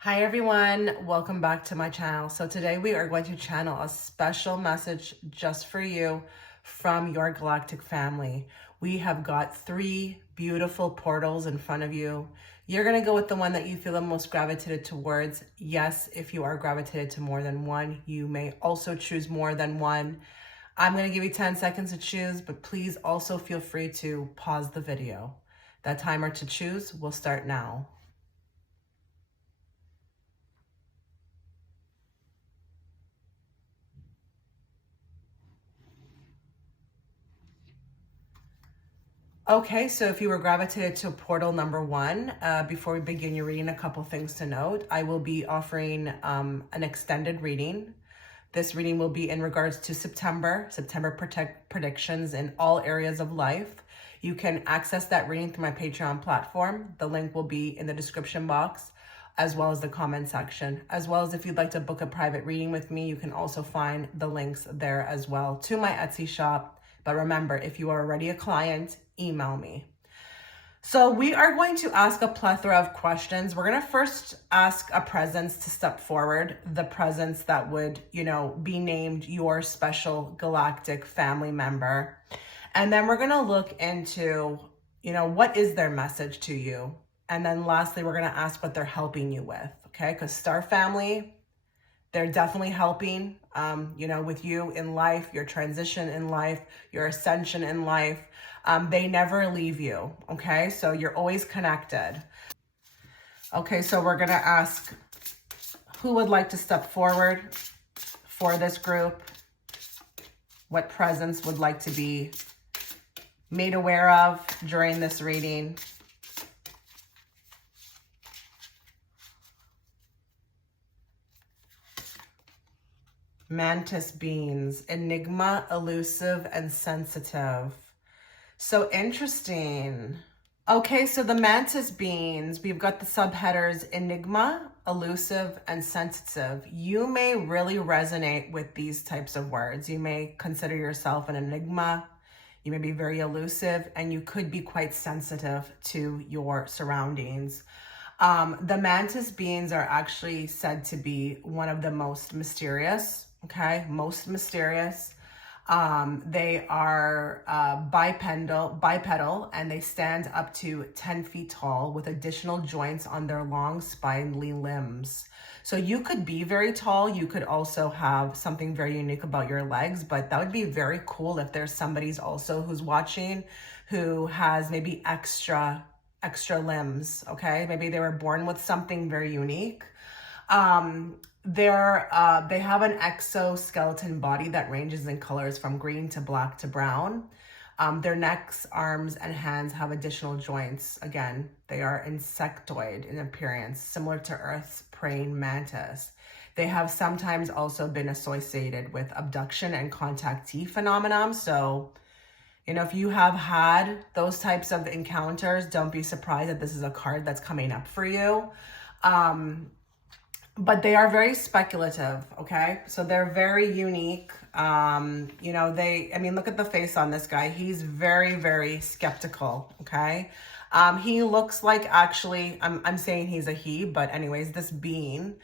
Hi everyone, welcome back to my channel. So today we are going to channel a special message just for you from your galactic family. We have got 3 beautiful portals in front of you. You're going to go with the one that you feel the most gravitated towards. Yes, if you are gravitated to more than one, you may also choose more than one. I'm going to give you 10 seconds to choose, but please also feel free to pause the video. That timer to choose will start now. Okay, so if you were gravitated to portal number 1, before we begin your reading, a couple things to note. I will be offering an extended reading. This reading will be in regards to September predictions in all areas of life. You can access that reading through my Patreon platform. The link will be in the description box, as well as the comment section. As well as if you'd like to book a private reading with me, you can also find the links there as well to my Etsy shop. But remember, if you are already a client, email me. So we are going to ask a plethora of questions. We're going to first ask a presence to step forward, the presence that would, be named your special galactic family member. And then we're going to look into, what is their message to you? And then lastly, we're going to ask what they're helping you with, okay? Because Star Family, they're definitely helping, with you in life, your transition in life, your ascension in life. They never leave you, okay? So you're always connected. Okay, so we're going to ask who would like to step forward for this group, what presence would like to be made aware of during this reading. Mantis beings, enigma, elusive, and sensitive. So interesting. Okay, so the mantis beings, we've got the subheaders enigma, elusive, and sensitive. You may really resonate with these types of words. You may consider yourself an enigma. You may be very elusive, and you could be quite sensitive to your surroundings. The mantis beings are actually said to be one of the most mysterious, most mysterious. They are bipedal, and they stand up to 10 feet tall with additional joints on their long spindly limbs. So you could be very tall. You could also have something very unique about your legs, but that would be very cool if there's somebody's also who's watching who has maybe extra limbs, okay? Maybe they were born with something very unique. They have an exoskeleton body that ranges in colors from green to black to brown. Their necks, arms, and hands have additional joints. Again, they are insectoid in appearance, similar to Earth's praying mantis. They have sometimes also been associated with abduction and contactee phenomenon. So, if you have had those types of encounters, don't be surprised that this is a card that's coming up for you. But they are very speculative, okay? So they're very unique. Look at the face on this guy. He's very, very skeptical, okay? He looks like, actually, I'm saying he's a he, but anyways, this being,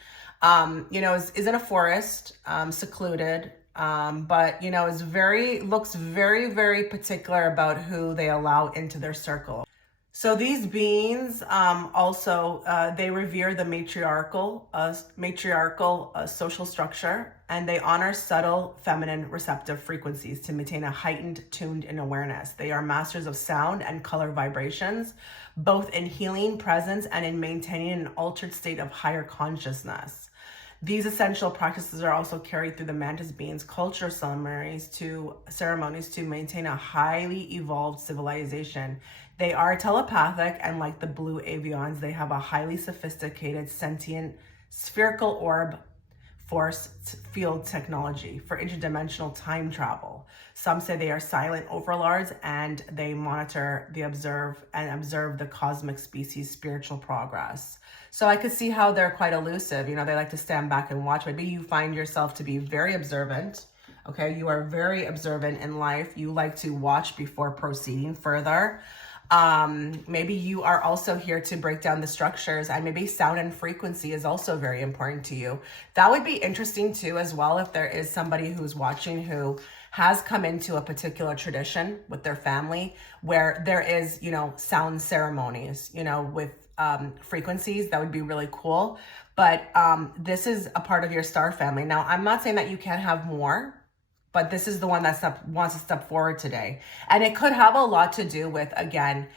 is in a forest, secluded, but, looks very, very particular about who they allow into their circle. So these beings they revere the matriarchal social structure, and they honor subtle feminine receptive frequencies to maintain a heightened, tuned in awareness. They are masters of sound and color vibrations, both in healing presence and in maintaining an altered state of higher consciousness. These essential practices are also carried through the mantis beings' culture ceremonies to maintain a highly evolved civilization. They are telepathic, and like the blue avians, they have a highly sophisticated, sentient, spherical orb force field technology for interdimensional time travel. Some say they are silent overlords, and they monitor, observe the cosmic species' spiritual progress. So I could see how they're quite elusive. They like to stand back and watch. Maybe you find yourself to be very observant. Okay, you are very observant in life. You like to watch before proceeding further. Maybe you are also here to break down the structures, and maybe sound and frequency is also very important to you. That would be interesting too as well, if there is somebody who's watching who has come into a particular tradition with their family where there is, sound ceremonies, with frequencies. That would be really cool. But this is a part of your star family. Now, I'm not saying that you can't have more, but this is the one that wants to step forward today. And it could have a lot to do with, again,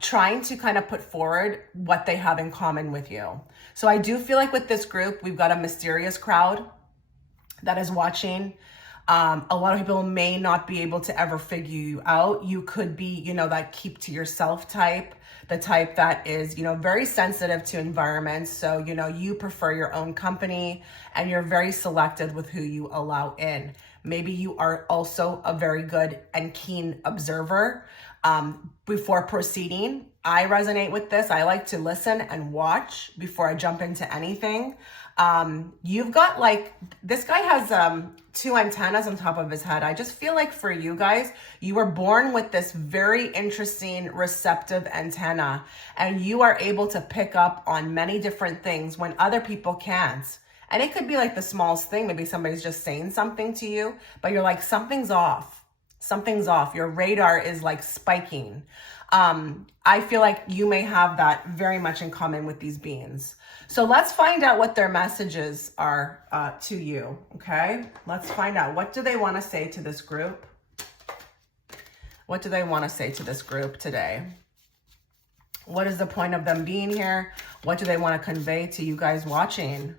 trying to kind of put forward what they have in common with you. So I do feel like with this group, we've got a mysterious crowd that is watching. A lot of people may not be able to ever figure you out. You could be, that keep to yourself type, the type that is, very sensitive to environments. So, you prefer your own company and you're very selective with who you allow in. Maybe you are also a very good and keen observer. Before proceeding, I resonate with this. I like to listen and watch before I jump into anything. You've got this guy has 2 antennas on top of his head. I just feel like for you guys, you were born with this very interesting receptive antenna, and you are able to pick up on many different things when other people can't. And it could be like the smallest thing. Maybe somebody's just saying something to you, but you're like, something's off. Something's off. Your radar is like spiking. I feel like you may have that very much in common with these beings. So let's find out what their messages are to you, okay? Let's find out. What do they want to say to this group? What do they want to say to this group today? What is the point of them being here? What do they want to convey to you guys watching?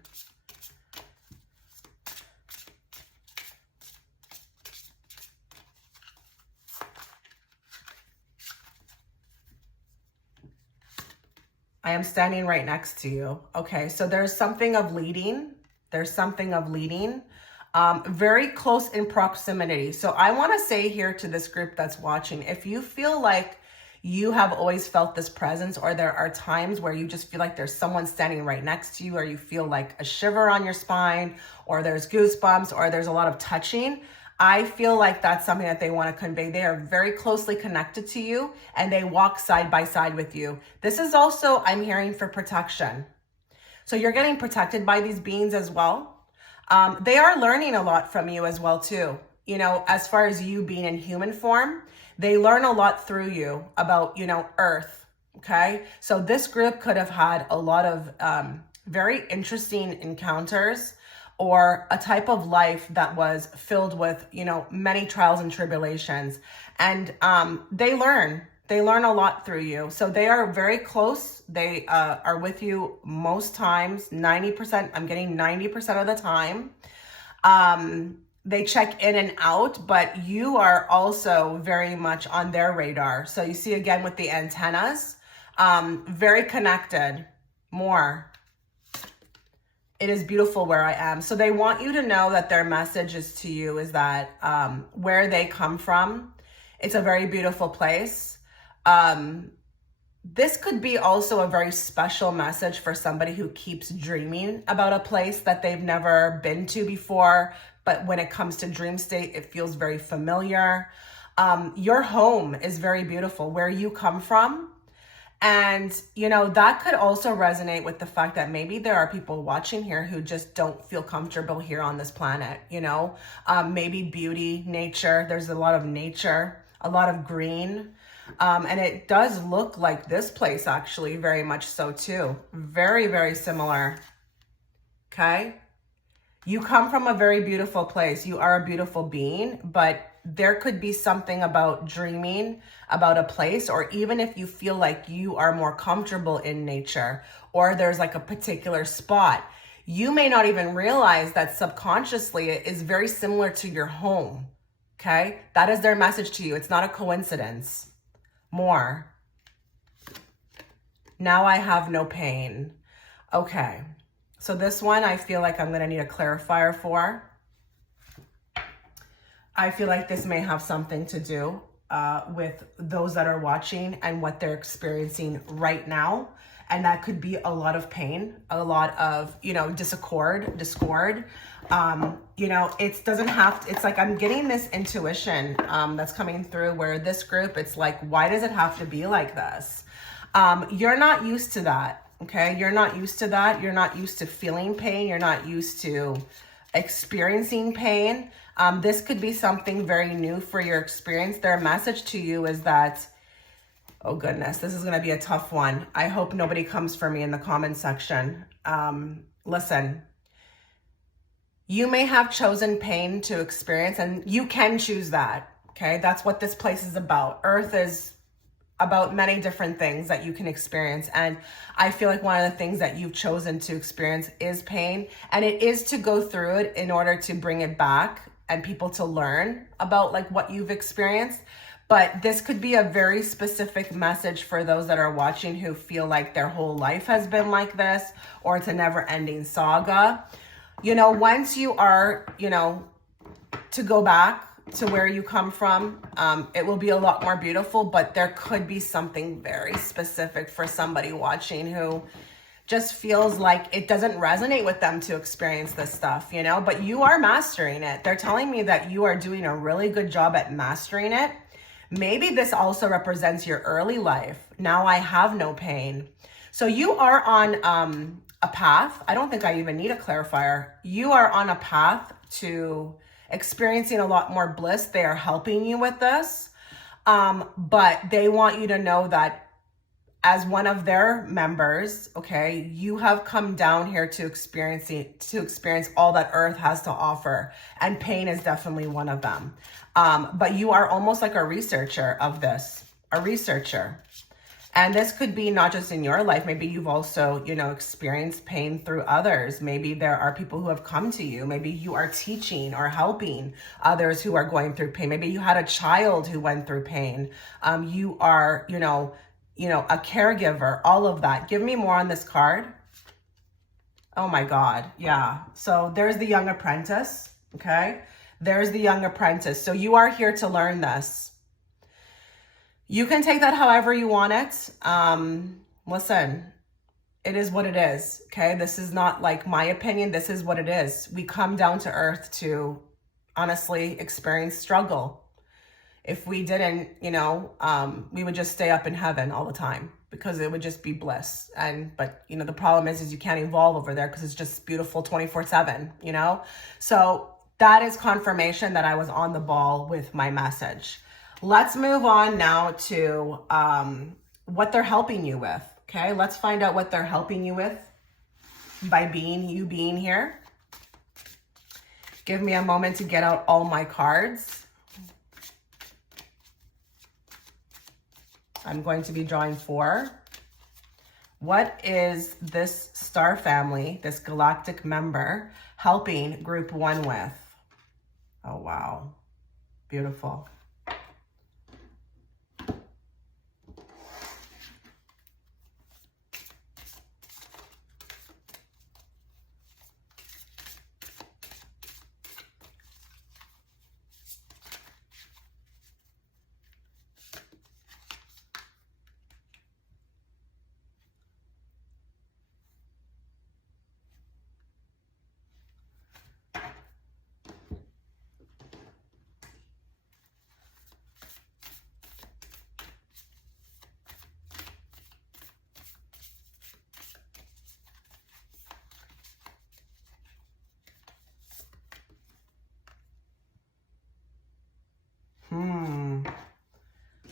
I am standing right next to you. Okay, so there's something of leading. There's something of leading. Very close in proximity. So I want to say here to this group that's watching, if you feel like you have always felt this presence, or there are times where you just feel like there's someone standing right next to you, or you feel like a shiver on your spine, or there's goosebumps, or there's a lot of touching, I feel like that's something that they want to convey. They are very closely connected to you, and they walk side by side with you. This is also, I'm hearing, for protection. So you're getting protected by these beings as well. They are learning a lot from you as well too. As far as you being in human form, they learn a lot through you about, Earth. Okay. So this group could have had a lot of very interesting encounters, or a type of life that was filled with, many trials and tribulations. And they learn a lot through you. So they are very close. They are with you most times, 90%. I'm getting 90% of the time. They check in and out, but you are also very much on their radar. So you see again with the antennas, very connected, more. It is beautiful where I am. So they want you to know that their message is to you is that where they come from, it's a very beautiful place. This could be also a very special message for somebody who keeps dreaming about a place that they've never been to before. But when it comes to dream state, it feels very familiar. Your home is very beautiful, where you come from. And, that could also resonate with the fact that maybe there are people watching here who just don't feel comfortable here on this planet, maybe beauty, nature. There's a lot of nature, a lot of green. And it does look like this place, actually, very much so too. Very, very similar. Okay. You come from a very beautiful place. You are a beautiful being, but there could be something about dreaming about a place, or even if you feel like you are more comfortable in nature, or there's like a particular spot, you may not even realize that subconsciously it is very similar to your home. Okay. That is their message to you. It's not a coincidence. More. Now I have no pain. Okay. So this one, I feel like I'm going to need a clarifier for. I feel like this may have something to do with those that are watching and what they're experiencing right now. And that could be a lot of pain, a lot of, you know, discord. You know, it doesn't have to, it's like I'm getting this intuition that's coming through where this group, it's like, why does it have to be like this? You're not used to that, okay? You're not used to that. You're not used to feeling pain. You're not used to experiencing pain. This could be something very new for your experience. Their message to you is that, oh goodness, this is going to be a tough one. I hope nobody comes for me in the comment section. Listen, you may have chosen pain to experience, and you can choose that, okay? That's what this place is about. Earth is about many different things that you can experience. And I feel like one of the things that you've chosen to experience is pain. And it is to go through it in order to bring it back and people to learn about like what you've experienced. But this could be a very specific message for those that are watching who feel like their whole life has been like this, or it's a never ending saga. You know, once you are, you know, to go back to where you come from, it will be a lot more beautiful, but there could be something very specific for somebody watching who just feels like it doesn't resonate with them to experience this stuff, you know, but you are mastering it. They're telling me that you are doing a really good job at mastering it. Maybe this also represents your early life. Now I have no pain. So you are on a path. I don't think I even need a clarifier. You are on a path to experiencing a lot more bliss. They are helping you with this. But they want you to know that as one of their members, okay, you have come down here to experience all that Earth has to offer. And pain is definitely one of them. But you are almost like a researcher of this, a researcher. And this could be not just in your life. Maybe you've also, you know, experienced pain through others. Maybe there are people who have come to you. Maybe you are teaching or helping others who are going through pain. Maybe you had a child who went through pain. You are, you know, a caregiver, all of that. Give me more on this card. Oh my God. Yeah. So there's the young apprentice. Okay. There's the young apprentice. So you are here to learn this. You can take that however you want it. Listen, it is what it is. Okay. This is not like my opinion. This is what it is. We come down to Earth to honestly experience struggle. If we didn't, you know, we would just stay up in heaven all the time because it would just be bliss. But you know, the problem is you can't evolve over there because it's just beautiful 24/7, you know? So that is confirmation that I was on the ball with my message. Let's move on now to what they're helping you with. Okay, let's find out what they're helping you with by being here. Give me a moment to get out all my cards. I'm going to be drawing 4. What is this star family, this galactic member, helping group 1 with? Oh, wow. Beautiful.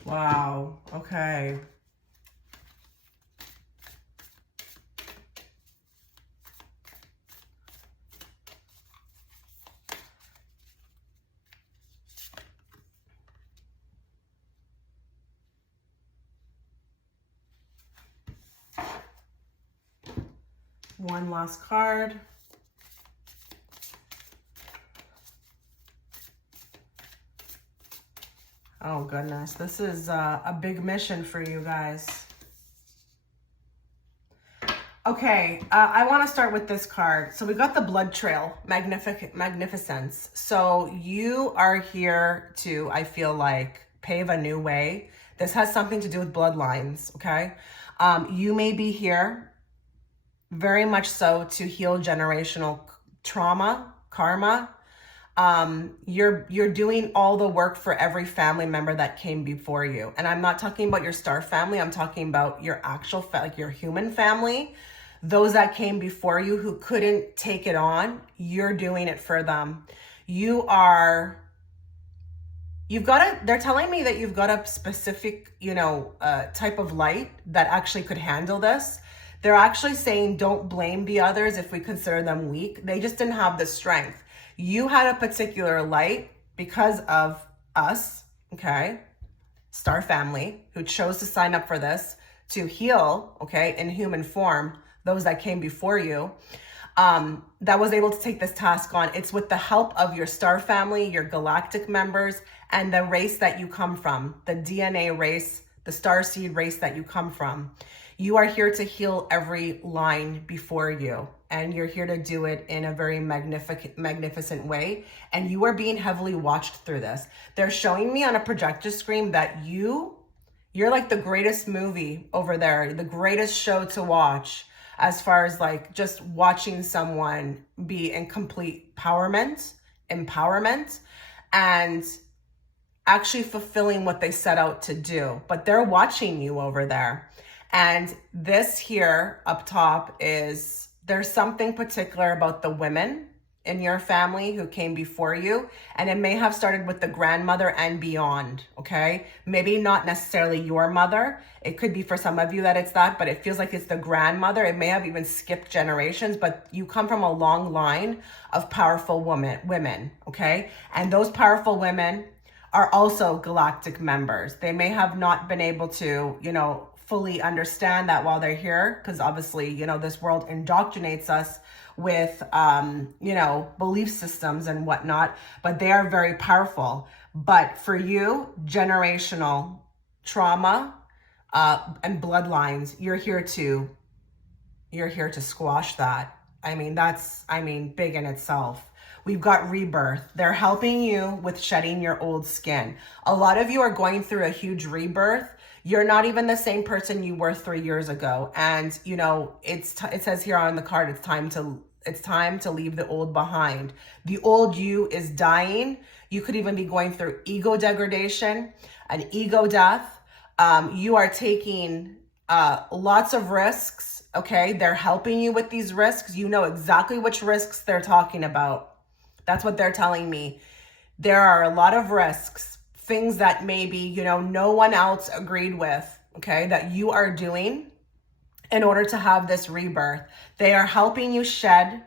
Wow. Okay. One last card. Oh goodness, this is a big mission for you guys. Okay, I want to start with this card. So we got the blood trail, magnificence. So you are here to, I feel like, pave a new way. This has something to do with bloodlines, okay? You may be here very much so to heal generational trauma, karma. You're doing all the work for every family member that came before you. And I'm not talking about your star family. I'm talking about your actual, like your human family. Those that came before you who couldn't take it on, you're doing it for them. You've got they're telling me that you've got a specific, type of light that actually could handle this. They're actually saying don't blame the others if we consider them weak. They just didn't have the strength. You had a particular light because of us, okay, star family, who chose to sign up for this to heal, okay, in human form, those that came before you, that was able to take this task on. It's with the help of your star family, your galactic members, and the race that you come from, the DNA race, the star seed race that you come from. You are here to heal every line before you, and you're here to do it in a very magnificent way. And you are being heavily watched through this. They're showing me on a projector screen that you're like the greatest movie over there, the greatest show to watch, as far as like just watching someone be in complete empowerment, and actually fulfilling what they set out to do. But they're watching you over there. And this here up top is, there's something particular about the women in your family who came before you. And it may have started with the grandmother and beyond, okay? Maybe not necessarily your mother. It could be for some of you that it's that, but it feels like it's the grandmother. It may have even skipped generations, but you come from a long line of powerful women, okay? And those powerful women are also galactic members. They may have not been able to, fully understand that while they're here, because obviously, this world indoctrinates us with, belief systems and whatnot, but they are very powerful. But for you, generational trauma and bloodlines, you're here to squash that. That's big in itself. We've got rebirth. They're helping you with shedding your old skin. A lot of you are going through a huge rebirth. You're not even the same person you were 3 years ago. And, it says here on the card, it's time to leave the old behind. The old you is dying. You could even be going through ego degradation, an ego death. You are taking lots of risks, okay? They're helping you with these risks. You know exactly which risks they're talking about. That's what they're telling me. There are a lot of risks, things that maybe, no one else agreed with, okay, that you are doing in order to have this rebirth. They are helping you shed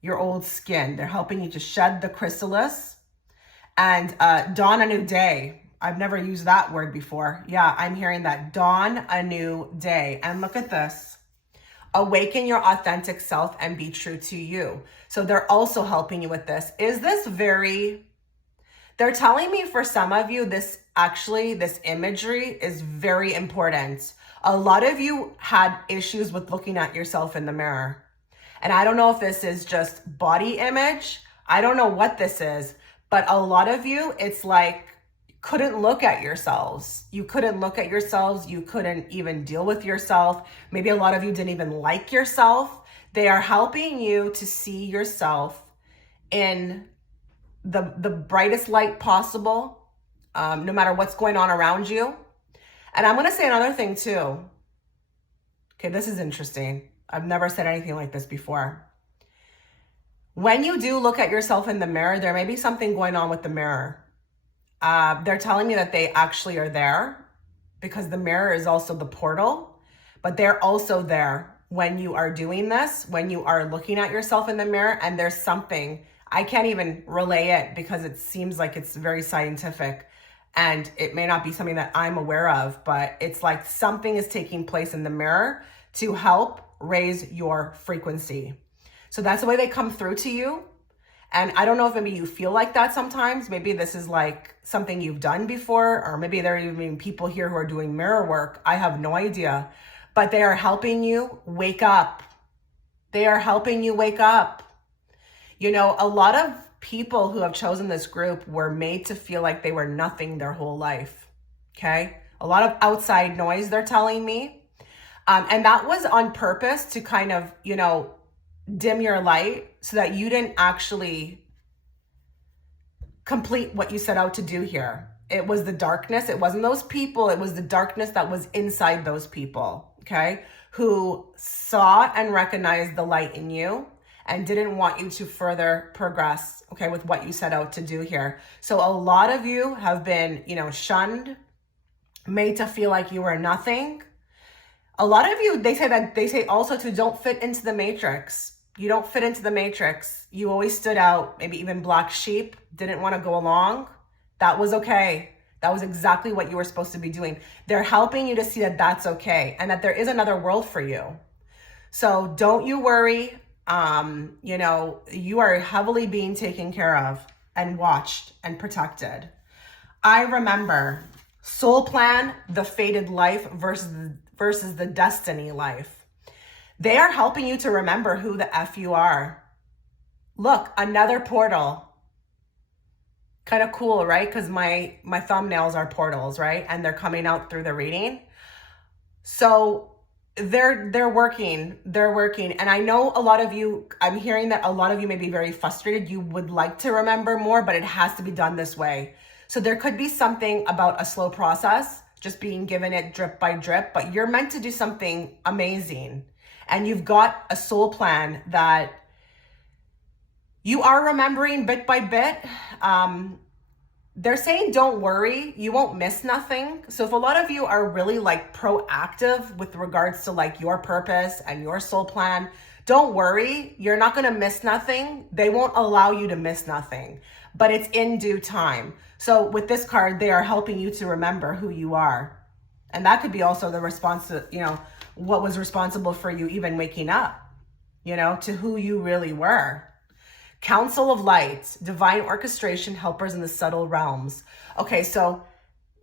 your old skin. They're helping you to shed the chrysalis and dawn a new day. I've never used that word before. Yeah, I'm hearing that. Dawn a new day. And look at this. Awaken your authentic self and be true to you. So they're also helping you with this. They're telling me for some of you, this imagery is very important. A lot of you had issues with looking at yourself in the mirror. And I don't know if this is just body image. I don't know what this is, but a lot of you, it's like, couldn't look at yourselves. You couldn't look at yourselves. You couldn't even deal with yourself. Maybe a lot of you didn't even like yourself. They are helping you to see yourself in the brightest light possible, no matter what's going on around you. And I'm going to say another thing too. Okay, this is interesting. I've never said anything like this before. When you do look at yourself in the mirror, there may be something going on with the mirror. They're telling me that they actually are there because the mirror is also the portal, but they're also there when you are doing this, when you are looking at yourself in the mirror, and there's something, I can't even relay it because it seems like it's very scientific and it may not be something that I'm aware of, but it's like something is taking place in the mirror to help raise your frequency. So that's the way they come through to you. And I don't know if maybe you feel like that sometimes. Maybe this is like something you've done before, or maybe there are even people here who are doing mirror work. I have no idea. But they are helping you wake up. They are helping you wake up. A lot of people who have chosen this group were made to feel like they were nothing their whole life, okay? A lot of outside noise, they're telling me. And that was on purpose to kind of, dim your light so that you didn't actually complete what you set out to do here. It was the darkness. It wasn't those people. It was the darkness that was inside those people, okay, who saw and recognized the light in you and didn't want you to further progress, okay, with what you set out to do here. So a lot of you have been, shunned, made to feel like you were nothing. A lot of you, they say also to don't fit into the matrix. You don't fit into the matrix. You always stood out, maybe even black sheep, didn't want to go along. That was okay. That was exactly what you were supposed to be doing. They're helping you to see that that's okay and that there is another world for you. So don't you worry. You are heavily being taken care of and watched and protected. I remember soul plan, the fated life versus the destiny life. They are helping you to remember who the F you are. Look, another portal. Kind of cool, right? Because my thumbnails are portals, right? And they're coming out through the reading. So they're working. And I know a lot of you, I'm hearing that a lot of you may be very frustrated. You would like to remember more, but it has to be done this way. So there could be something about a slow process, just being given it drip by drip, but you're meant to do something amazing. And you've got a soul plan that you are remembering bit by bit. They're saying, don't worry, you won't miss nothing. So if a lot of you are really proactive with regards to your purpose and your soul plan, don't worry, you're not going to miss nothing. They won't allow you to miss nothing, but it's in due time. So with this card, they are helping you to remember who you are. And that could be also the response to, what was responsible for you even waking up, to who you really were. Council of Lights, divine orchestration, helpers in the subtle realms. Okay, so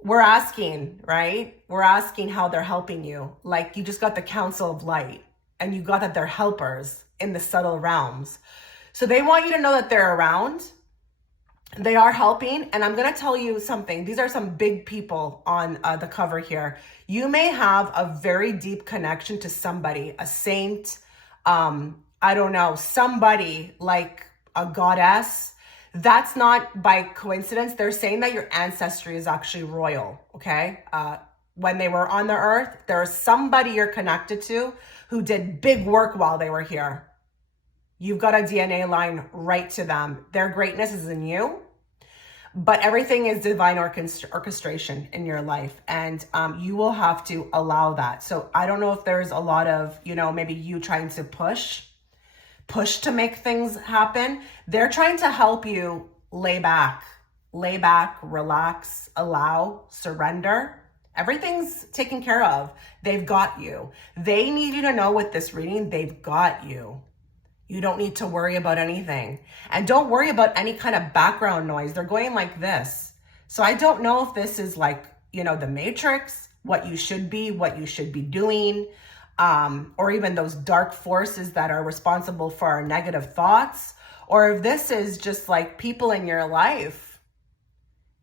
we're asking, right? We're asking how they're helping you. You just got the Council of Light and you got that they're helpers in the subtle realms. So they want you to know that they're around. They are helping. And I'm going to tell you something. These are some big people on the cover here. You may have a very deep connection to somebody, a saint, I don't know, somebody like a goddess. That's not by coincidence. They're saying that your ancestry is actually royal, okay? When they were on the earth, there's somebody you're connected to who did big work while they were here. You've got a DNA line right to them. Their greatness is in you, but everything is divine orchestration in your life. And you will have to allow that. So I don't know if there's a lot of, maybe you trying to push to make things happen. They're trying to help you lay back, relax, allow, surrender. Everything's taken care of. They've got you. They need you to know with this reading, they've got you. You don't need to worry about anything. And don't worry about any kind of background noise. They're going like this. So I don't know if this is the Matrix, what you should be doing, or even those dark forces that are responsible for our negative thoughts, or if this is just people in your life.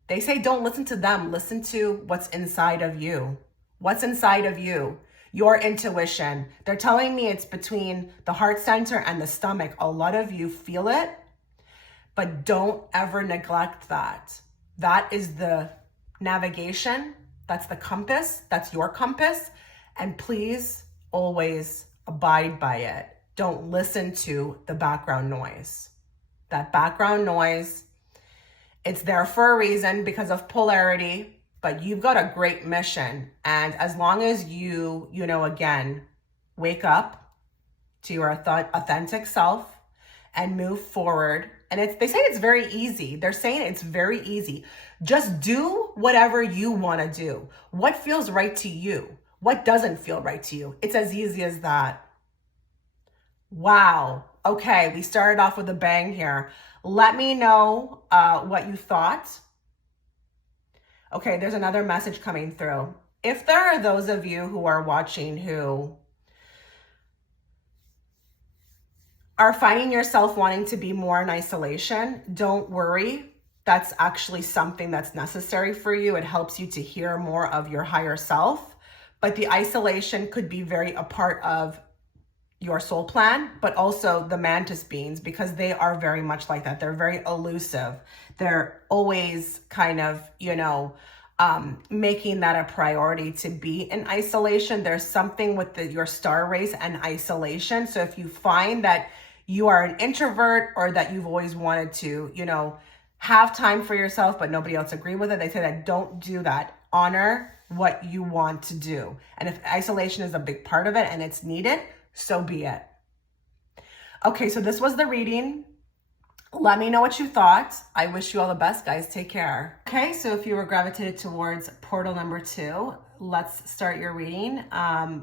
They say don't listen to them. Listen to what's inside of you. What's inside of you? Your intuition. They're telling me it's between the heart center and the stomach. A lot of you feel it, but don't ever neglect that. That is the navigation. That's the compass. That's your compass. And please always abide by it. Don't listen to the background noise. That background noise, it's there for a reason because of polarity. But you've got a great mission. And as long as you, again, wake up to your authentic self and move forward. And they say it's very easy. They're saying it's very easy. Just do whatever you want to do. What feels right to you? What doesn't feel right to you? It's as easy as that. Wow. Okay, we started off with a bang here. Let me know what you thought. Okay, there's another message coming through. If there are those of you who are watching who are finding yourself wanting to be more in isolation, don't worry. That's actually something that's necessary for you. It helps you to hear more of your higher self. But the isolation could be very a part of your soul plan, but also the mantis beings, because they are very much like that. They're very elusive. They're always kind of, making that a priority to be in isolation. There's something with your star race and isolation. So if you find that you are an introvert, or that you've always wanted to, have time for yourself, but nobody else agree with it, they say that don't do that. Honor what you want to do. And if isolation is a big part of it and it's needed, so be it. Okay, so this was the reading. Let me know what you thought. I wish you all the best, guys. Take care. Okay, so if you were gravitated towards portal number 2, let's start your reading.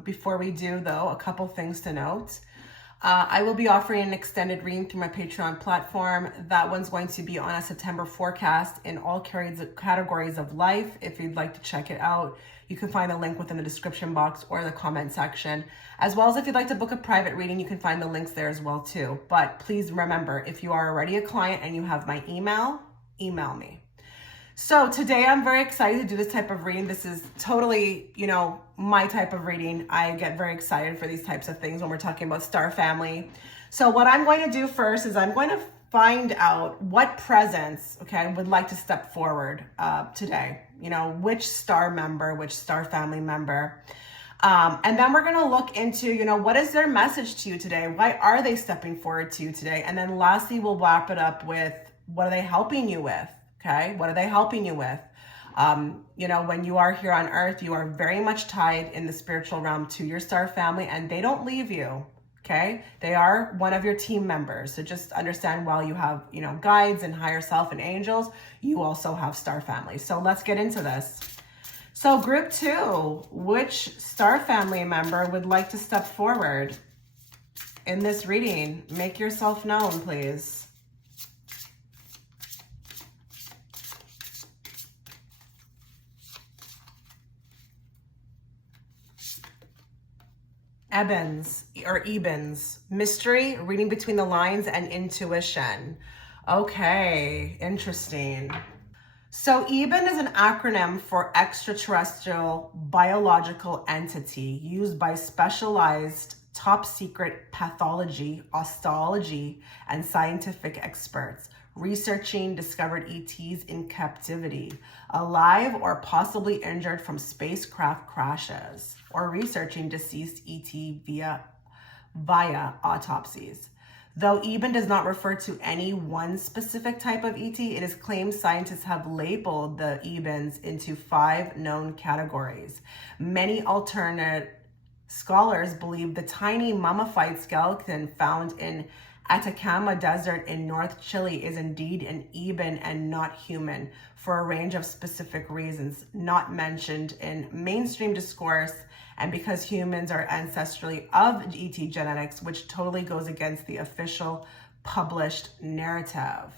Before we do, though, a couple things to note. I will be offering an extended reading through my Patreon platform. That one's going to be on a September forecast in all categories of life. If you'd like to check it out, you can find the link within the description box or the comment section. As well as if you'd like to book a private reading, you can find the links there as well too. But please remember, if you are already a client and you have my email me. So today I'm very excited to do this type of reading. This is totally, my type of reading. I get very excited for these types of things when we're talking about star family. So what I'm going to do first is I'm going to find out what presence, would like to step forward today. Which star member, which star family member. And then we're going to look into, what is their message to you today? Why are they stepping forward to you today? And then lastly, we'll wrap it up with, what are they helping you with? Okay, what are they helping you with? When you are here on earth, you are very much tied in the spiritual realm to your star family, and they don't leave you. Okay, they are one of your team members. So just understand, while you have, guides and higher self and angels, you also have star family. So let's get into this. So group 2, which star family member would like to step forward in this reading? Make yourself known, please. Ebens, mystery, reading between the lines, and intuition. Okay, interesting. So Eben is an acronym for extraterrestrial biological entity used by specialized top secret pathology, osteology, and scientific experts researching discovered ETs in captivity, alive or possibly injured from spacecraft crashes, or researching deceased ET via autopsies. Though Eben does not refer to any one specific type of ET, it is claimed scientists have labeled the Ebens into 5 known categories. Many alternate scholars believe the tiny mummified skeleton found in Atacama Desert in North Chile is indeed an Eben and not human, for a range of specific reasons not mentioned in mainstream discourse, and because humans are ancestrally of ET genetics, which totally goes against the official published narrative.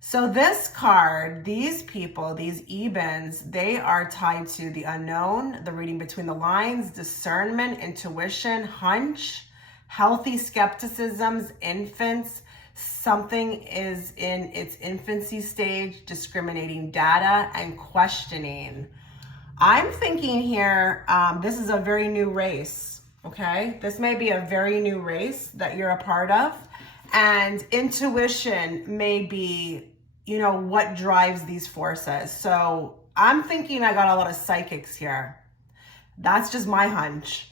So this card, these people, these Ebens, they are tied to the unknown, the reading between the lines, discernment, intuition, hunch, healthy skepticisms, infants. Something is in its infancy stage, discriminating data, and questioning. I'm thinking here, this is a very new race, okay? This may be a very new race that you're a part of. And intuition may be, what drives these forces. So I'm thinking I got a lot of psychics here. That's just my hunch.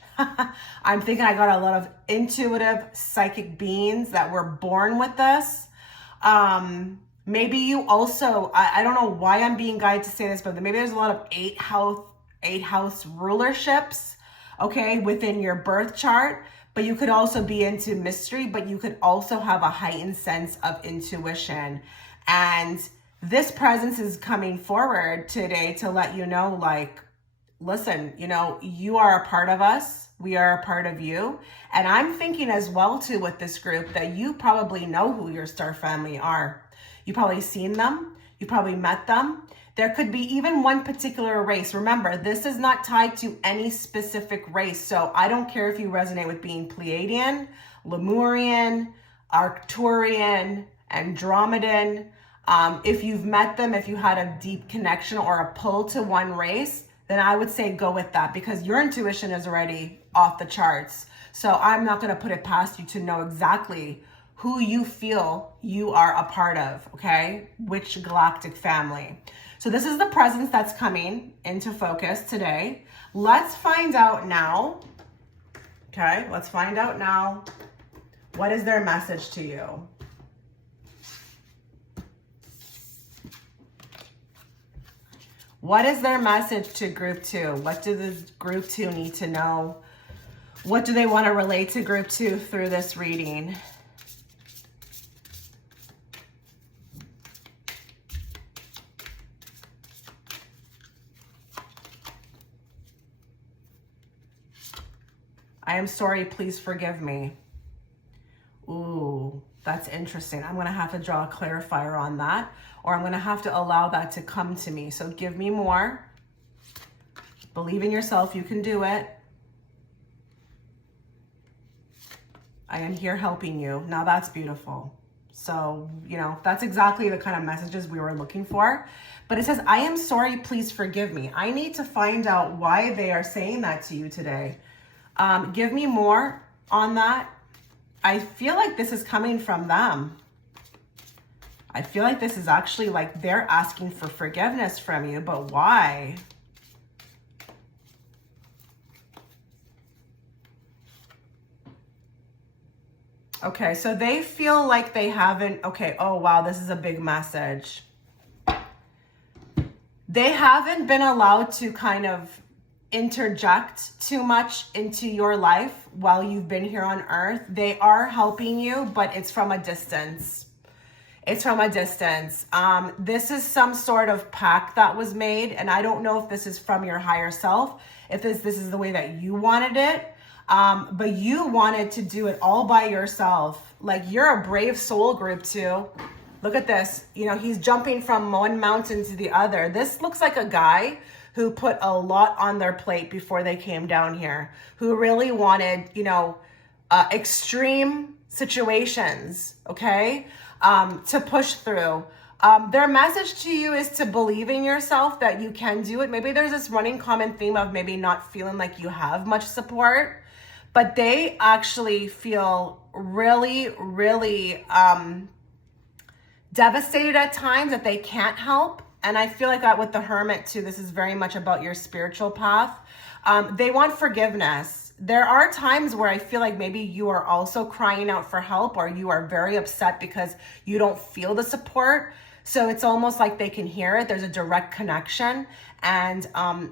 I'm thinking I got a lot of intuitive psychic beings that were born with this. Maybe you also, I don't know why I'm being guided to say this, but maybe there's a lot of eight house rulerships, okay, within your birth chart. But you could also be into mystery, but you could also have a heightened sense of intuition. And this presence is coming forward today to let you know, like, listen, you are a part of us. We are a part of you. And I'm thinking as well, too, with this group, that you probably know who your star family are. You probably seen them. You probably met them. There could be even one particular race. Remember, this is not tied to any specific race. So I don't care if you resonate with being Pleiadian, Lemurian, Arcturian, Andromedan. If you've met them, if you had a deep connection or a pull to one race, then I would say go with that, because your intuition is already off the charts. So I'm not going to put it past you to know exactly who you feel you are a part of, okay? Which galactic family. So this is the presence that's coming into focus today. Let's find out now, okay? Let's find out now. What is their message to you? What is their message to group 2? What do the group 2 need to know? What do they want to relate to group 2 through this reading? I am sorry, please forgive me. Ooh, that's interesting. I'm going to have to draw a clarifier on that, or I'm going to have to allow that to come to me. So give me more. Believe in yourself. You can do it. I am here helping you. Now that's beautiful. So, you know, that's exactly the kind of messages we were looking for. But it says, I am sorry, please forgive me. I need to find out why they are saying that to you today. Give me more on that. I feel like this is coming from them. I feel like this is actually like they're asking for forgiveness from you, but why? Okay, so they feel like they haven't, okay, oh wow, this is a big message. They haven't been allowed to kind of interject too much into your life while you've been here on earth. They are helping you, but it's from a distance. It's from a distance. This is some sort of pact that was made, and I don't know if this is from your higher self, if this is the way that you wanted it, but you wanted to do it all by yourself. Like, you're a brave soul, group 2. Look at this. You know, he's jumping from one mountain to the other. This looks like a guy who put a lot on their plate before they came down here, who really wanted, you know, extreme situations, okay, to push through. Their message to you is to believe in yourself, that you can do it. Maybe there's this running common theme of maybe not feeling like you have much support, but they actually feel really, really devastated at times that they can't help. And I feel like that with the Hermit too, this is very much about your spiritual path. They want forgiveness. There are times where I feel like maybe you are also crying out for help, or you are very upset because you don't feel the support. So it's almost like they can hear it. There's a direct connection, and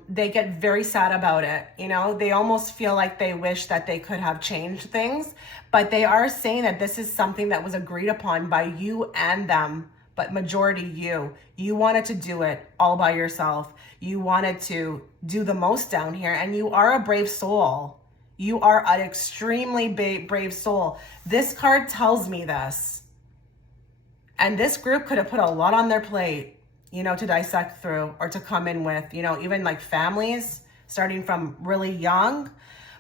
they get very sad about it. You know, they almost feel like they wish that they could have changed things, but they are saying that this is something that was agreed upon by you and them. But majority you wanted to do it all by yourself. You wanted to do the most down here, and you are a brave soul. You are an extremely brave soul. This card tells me this. And this group could have put a lot on their plate, you know, to dissect through, or to come in with, you know, even like families starting from really young.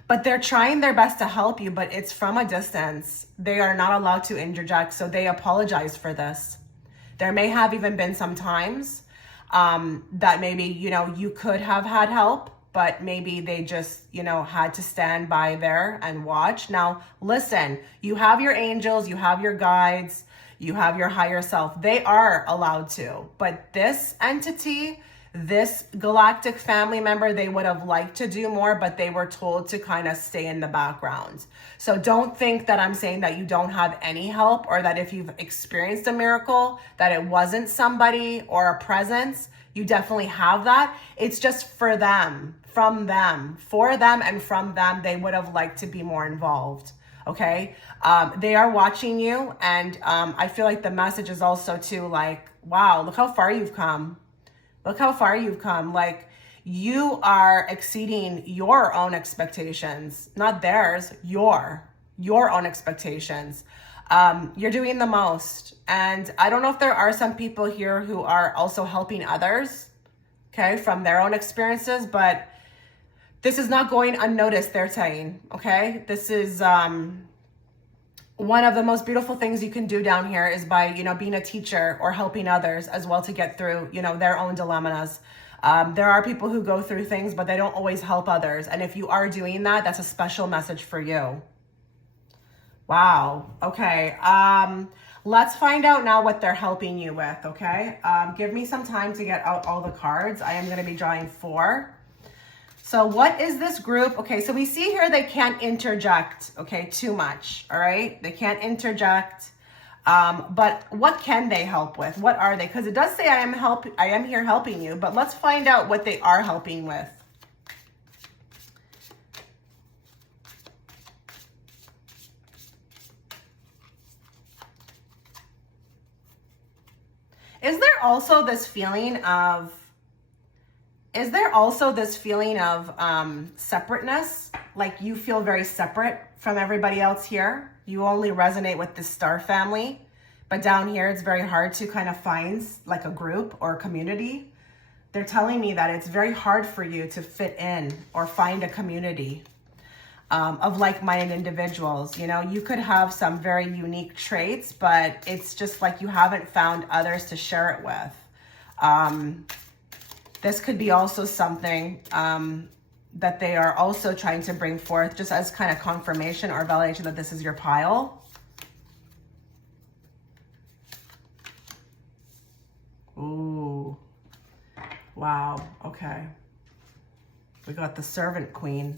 But they're trying their best to help you, but it's from a distance. They are not allowed to interject, so they apologize for this. There may have even been some times that maybe, you know, you could have had help, but maybe they just, you know, had to stand by there and watch. Now, listen, you have your angels, you have your guides, you have your higher self. They are allowed to, but this entity, this galactic family member, they would have liked to do more, but they were told to kind of stay in the background. So don't think that I'm saying that you don't have any help, or that if you've experienced a miracle, that it wasn't somebody or a presence. You definitely have that. It's just for them, from them, for them, and from them. They would have liked to be more involved. Okay. They are watching you. And I feel like the message is also too, like, wow, look how far you've come. Look how far you've come. Like, you are exceeding your own expectations, not theirs, your own expectations. You're doing the most. And I don't know if there are some people here who are also helping others, okay, from their own experiences, but this is not going unnoticed, they're saying, okay? This is one of the most beautiful things you can do down here, is by, you know, being a teacher or helping others as well to get through, you know, their own dilemmas. There are people who go through things, but they don't always help others. And if you are doing that, that's a special message for you. Wow. Okay. Let's find out now what they're helping you with. Okay. Give me some time to get out all the cards. I am going to be drawing 4. So what is this group? Okay. So we see here they can't interject. Okay. Too much. All right. They can't interject. But what can they help with? What are they? Because it does say I am here helping you, but let's find out what they are helping with. Is there also this feeling of separateness? Like you feel very separate from everybody else here. You only resonate with the star family, but down here it's very hard to kind of find like a group or a community. They're telling me that it's very hard for you to fit in or find a community of like-minded individuals. You know, you could have some very unique traits, but it's just like you haven't found others to share it with. This could be also something that they are also trying to bring forth just as kind of confirmation or validation that this is your pile. Ooh. Wow. Okay. We got the servant queen.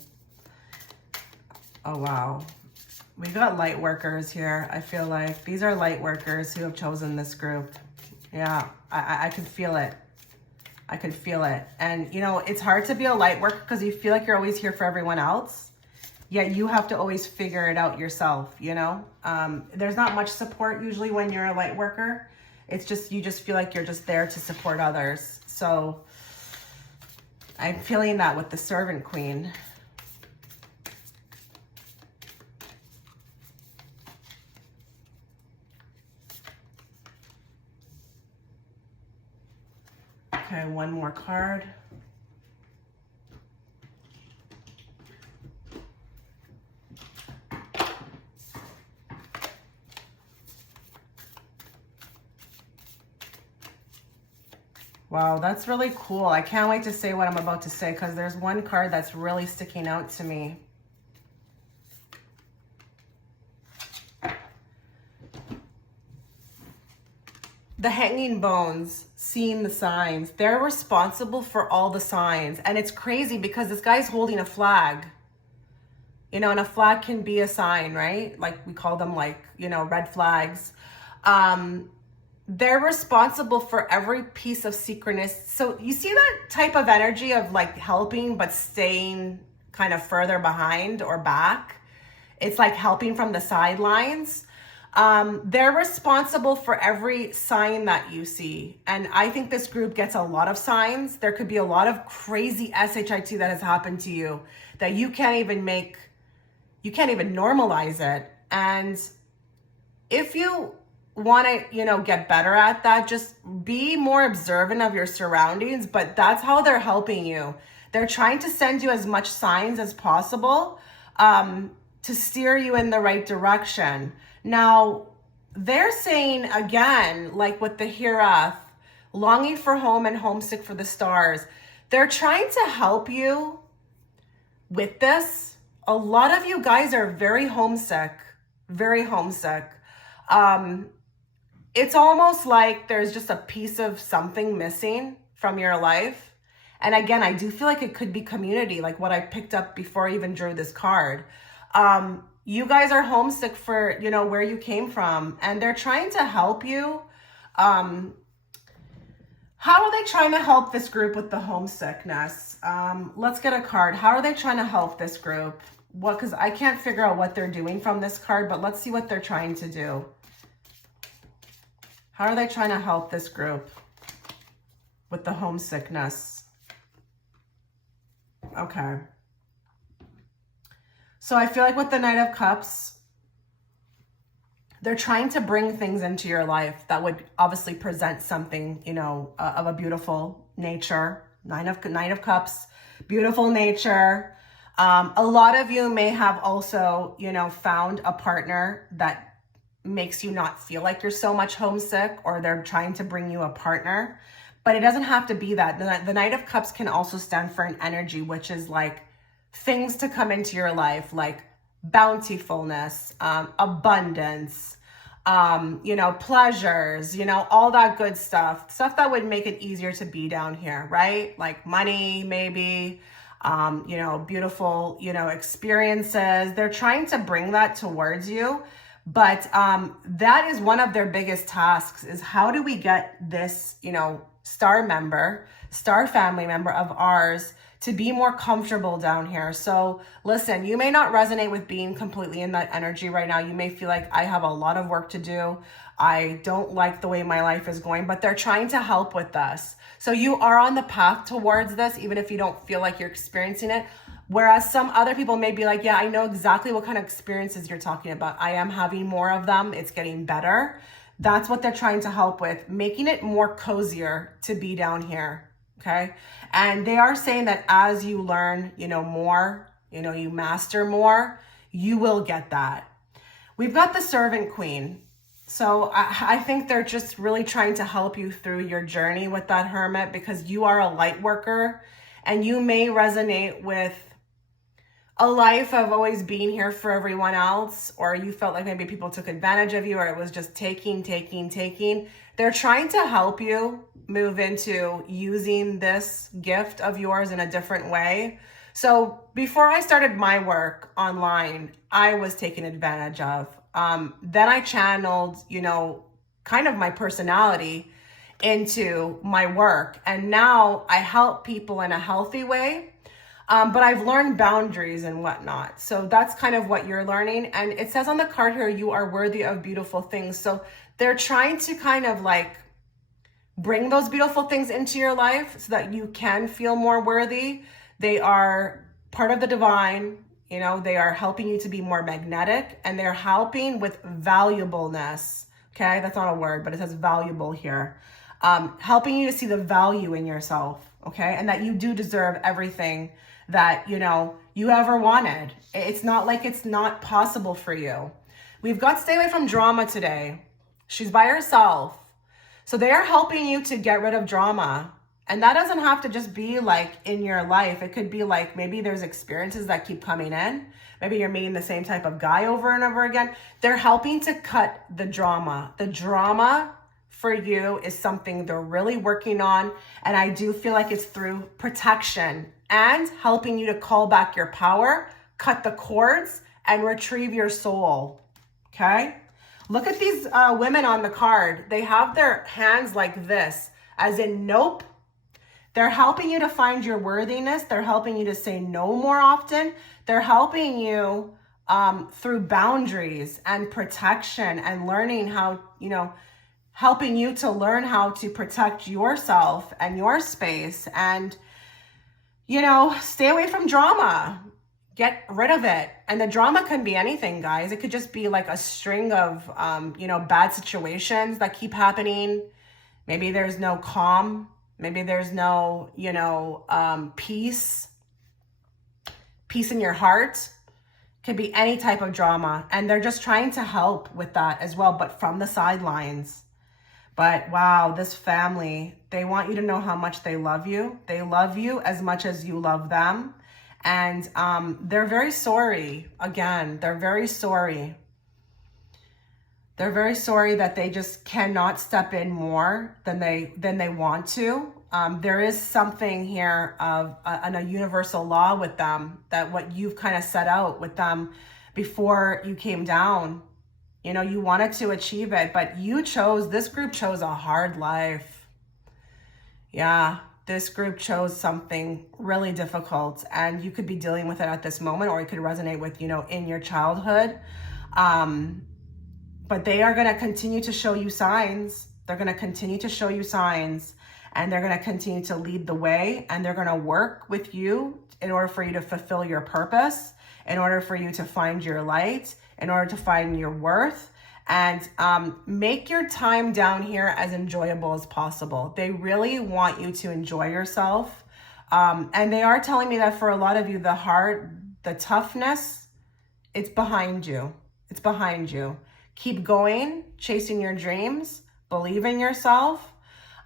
Oh, wow. We got light workers here. I feel like these are light workers who have chosen this group. Yeah, I can feel it. I could feel it. And, you know, it's hard to be a light worker because you feel like you're always here for everyone else. Yet you have to always figure it out yourself, you know? There's not much support usually when you're a light worker. It's just, you just feel like you're just there to support others. So I'm feeling that with the servant queen. Okay, one more card. Wow, that's really cool. I can't wait to say what I'm about to say because there's one card that's really sticking out to me. The hanging bones, seeing the signs. They're responsible for all the signs. And it's crazy because this guy's holding a flag. You know, and a flag can be a sign, right? Like we call them like, you know, red flags. They're responsible for every piece of synchronous. So you see that type of energy of like helping but staying kind of further behind or back? It's like helping from the sidelines. They're responsible for every sign that you see. And I think this group gets a lot of signs. There could be a lot of crazy SHIT that has happened to you that you can't even normalize it. And if you want to, you know, get better at that, just be more observant of your surroundings, but that's how they're helping you. They're trying to send you as much signs as possible, to steer you in the right direction. Now, they're saying again, like with the harass, longing for home and homesick for the stars. They're trying to help you with this. A lot of you guys are very homesick, very homesick. It's almost like there's just a piece of something missing from your life. And again, I do feel like it could be community, like what I picked up before I even drew this card. You guys are homesick for, you know, where you came from, and they're trying to help you. How are they trying to help this group with the homesickness? Let's get a card. How are they trying to help this group? What? Because I can't figure out what they're doing from this card, but let's see what they're trying to do. How are they trying to help this group with the homesickness? Okay. So I feel like with the Knight of Cups, they're trying to bring things into your life that would obviously present something, you know, of a beautiful nature. Knight of Cups, beautiful nature. A lot of you may have also, you know, found a partner that makes you not feel like you're so much homesick, or they're trying to bring you a partner. But it doesn't have to be that. The Knight of Cups can also stand for an energy, which is like things to come into your life, like bountifulness, abundance, you know, pleasures, you know, all that good stuff that would make it easier to be down here, right? Like money, maybe, you know, beautiful, you know, experiences. They're trying to bring that towards you. But that is one of their biggest tasks, is how do we get this, you know, star family member of ours to be more comfortable down here. So listen, you may not resonate with being completely in that energy right now. You may feel like, I have a lot of work to do. I don't like the way my life is going, but they're trying to help with this. So you are on the path towards this, even if you don't feel like you're experiencing it. Whereas some other people may be like, yeah, I know exactly what kind of experiences you're talking about. I am having more of them. It's getting better. That's what they're trying to help with, making it more cozier to be down here. Okay. And they are saying that as you learn, you know, more, you know, you master more, you will get that. We've got the Servant Queen. So I think they're just really trying to help you through your journey with that Hermit, because you are a light worker and you may resonate with a life of always being here for everyone else, or you felt like maybe people took advantage of you, or it was just taking. They're trying to help you move into using this gift of yours in a different way. So before I started my work online, I was taken advantage of. Then I channeled, you know, kind of my personality into my work. And now I help people in a healthy way. But I've learned boundaries and whatnot. So that's kind of what you're learning. And it says on the card here, you are worthy of beautiful things. So they're trying to kind of like bring those beautiful things into your life so that you can feel more worthy. They are part of the divine, you know, they are helping you to be more magnetic, and they're helping with valuableness. Okay, that's not a word, but it says valuable here. Helping you to see the value in yourself, okay? And that you do deserve everything that, you know, you ever wanted. It's not like it's not possible for you. We've got stay away from drama today. She's by herself. So they are helping you to get rid of drama. And that doesn't have to just be like in your life. It could be like, maybe there's experiences that keep coming in. Maybe you're meeting the same type of guy over and over again. They're helping to cut the drama. The drama for you is something they're really working on. And I do feel like it's through protection and helping you to call back your power, cut the cords, and retrieve your soul. Okay? Look at these women on the card. They have their hands like this, as in nope. They're helping you to find your worthiness. They're helping you to say no more often. They're helping you through boundaries and protection and learning how, you know, helping you to learn how to protect yourself and your space and, you know, stay away from drama. Get rid of it. And the drama can be anything, guys. It could just be like a string of, you know, bad situations that keep happening. Maybe there's no calm. Maybe there's no, you know, peace in your heart. Could be any type of drama. And they're just trying to help with that as well, but from the sidelines. But wow, this family, they want you to know how much they love you. They love you as much as you love them. And they're very sorry. Again, they're very sorry. They're very sorry that they just cannot step in more than they want to. There is something here of a universal law with them, that what you've kind of set out with them before you came down. You know, you wanted to achieve it, but this group chose a hard life. Yeah, this group chose something really difficult, and you could be dealing with it at this moment, or it could resonate with, you know, in your childhood. But they are going to continue to show you signs. They're going to continue to show you signs, and they're going to continue to lead the way, and they're going to work with you in order for you to fulfill your purpose, in order for you to find your light, in order to find your worth, and make your time down here as enjoyable as possible. They really want you to enjoy yourself. And they are telling me that for a lot of you, the toughness, it's behind you. It's behind you. Keep going, chasing your dreams, believe in yourself.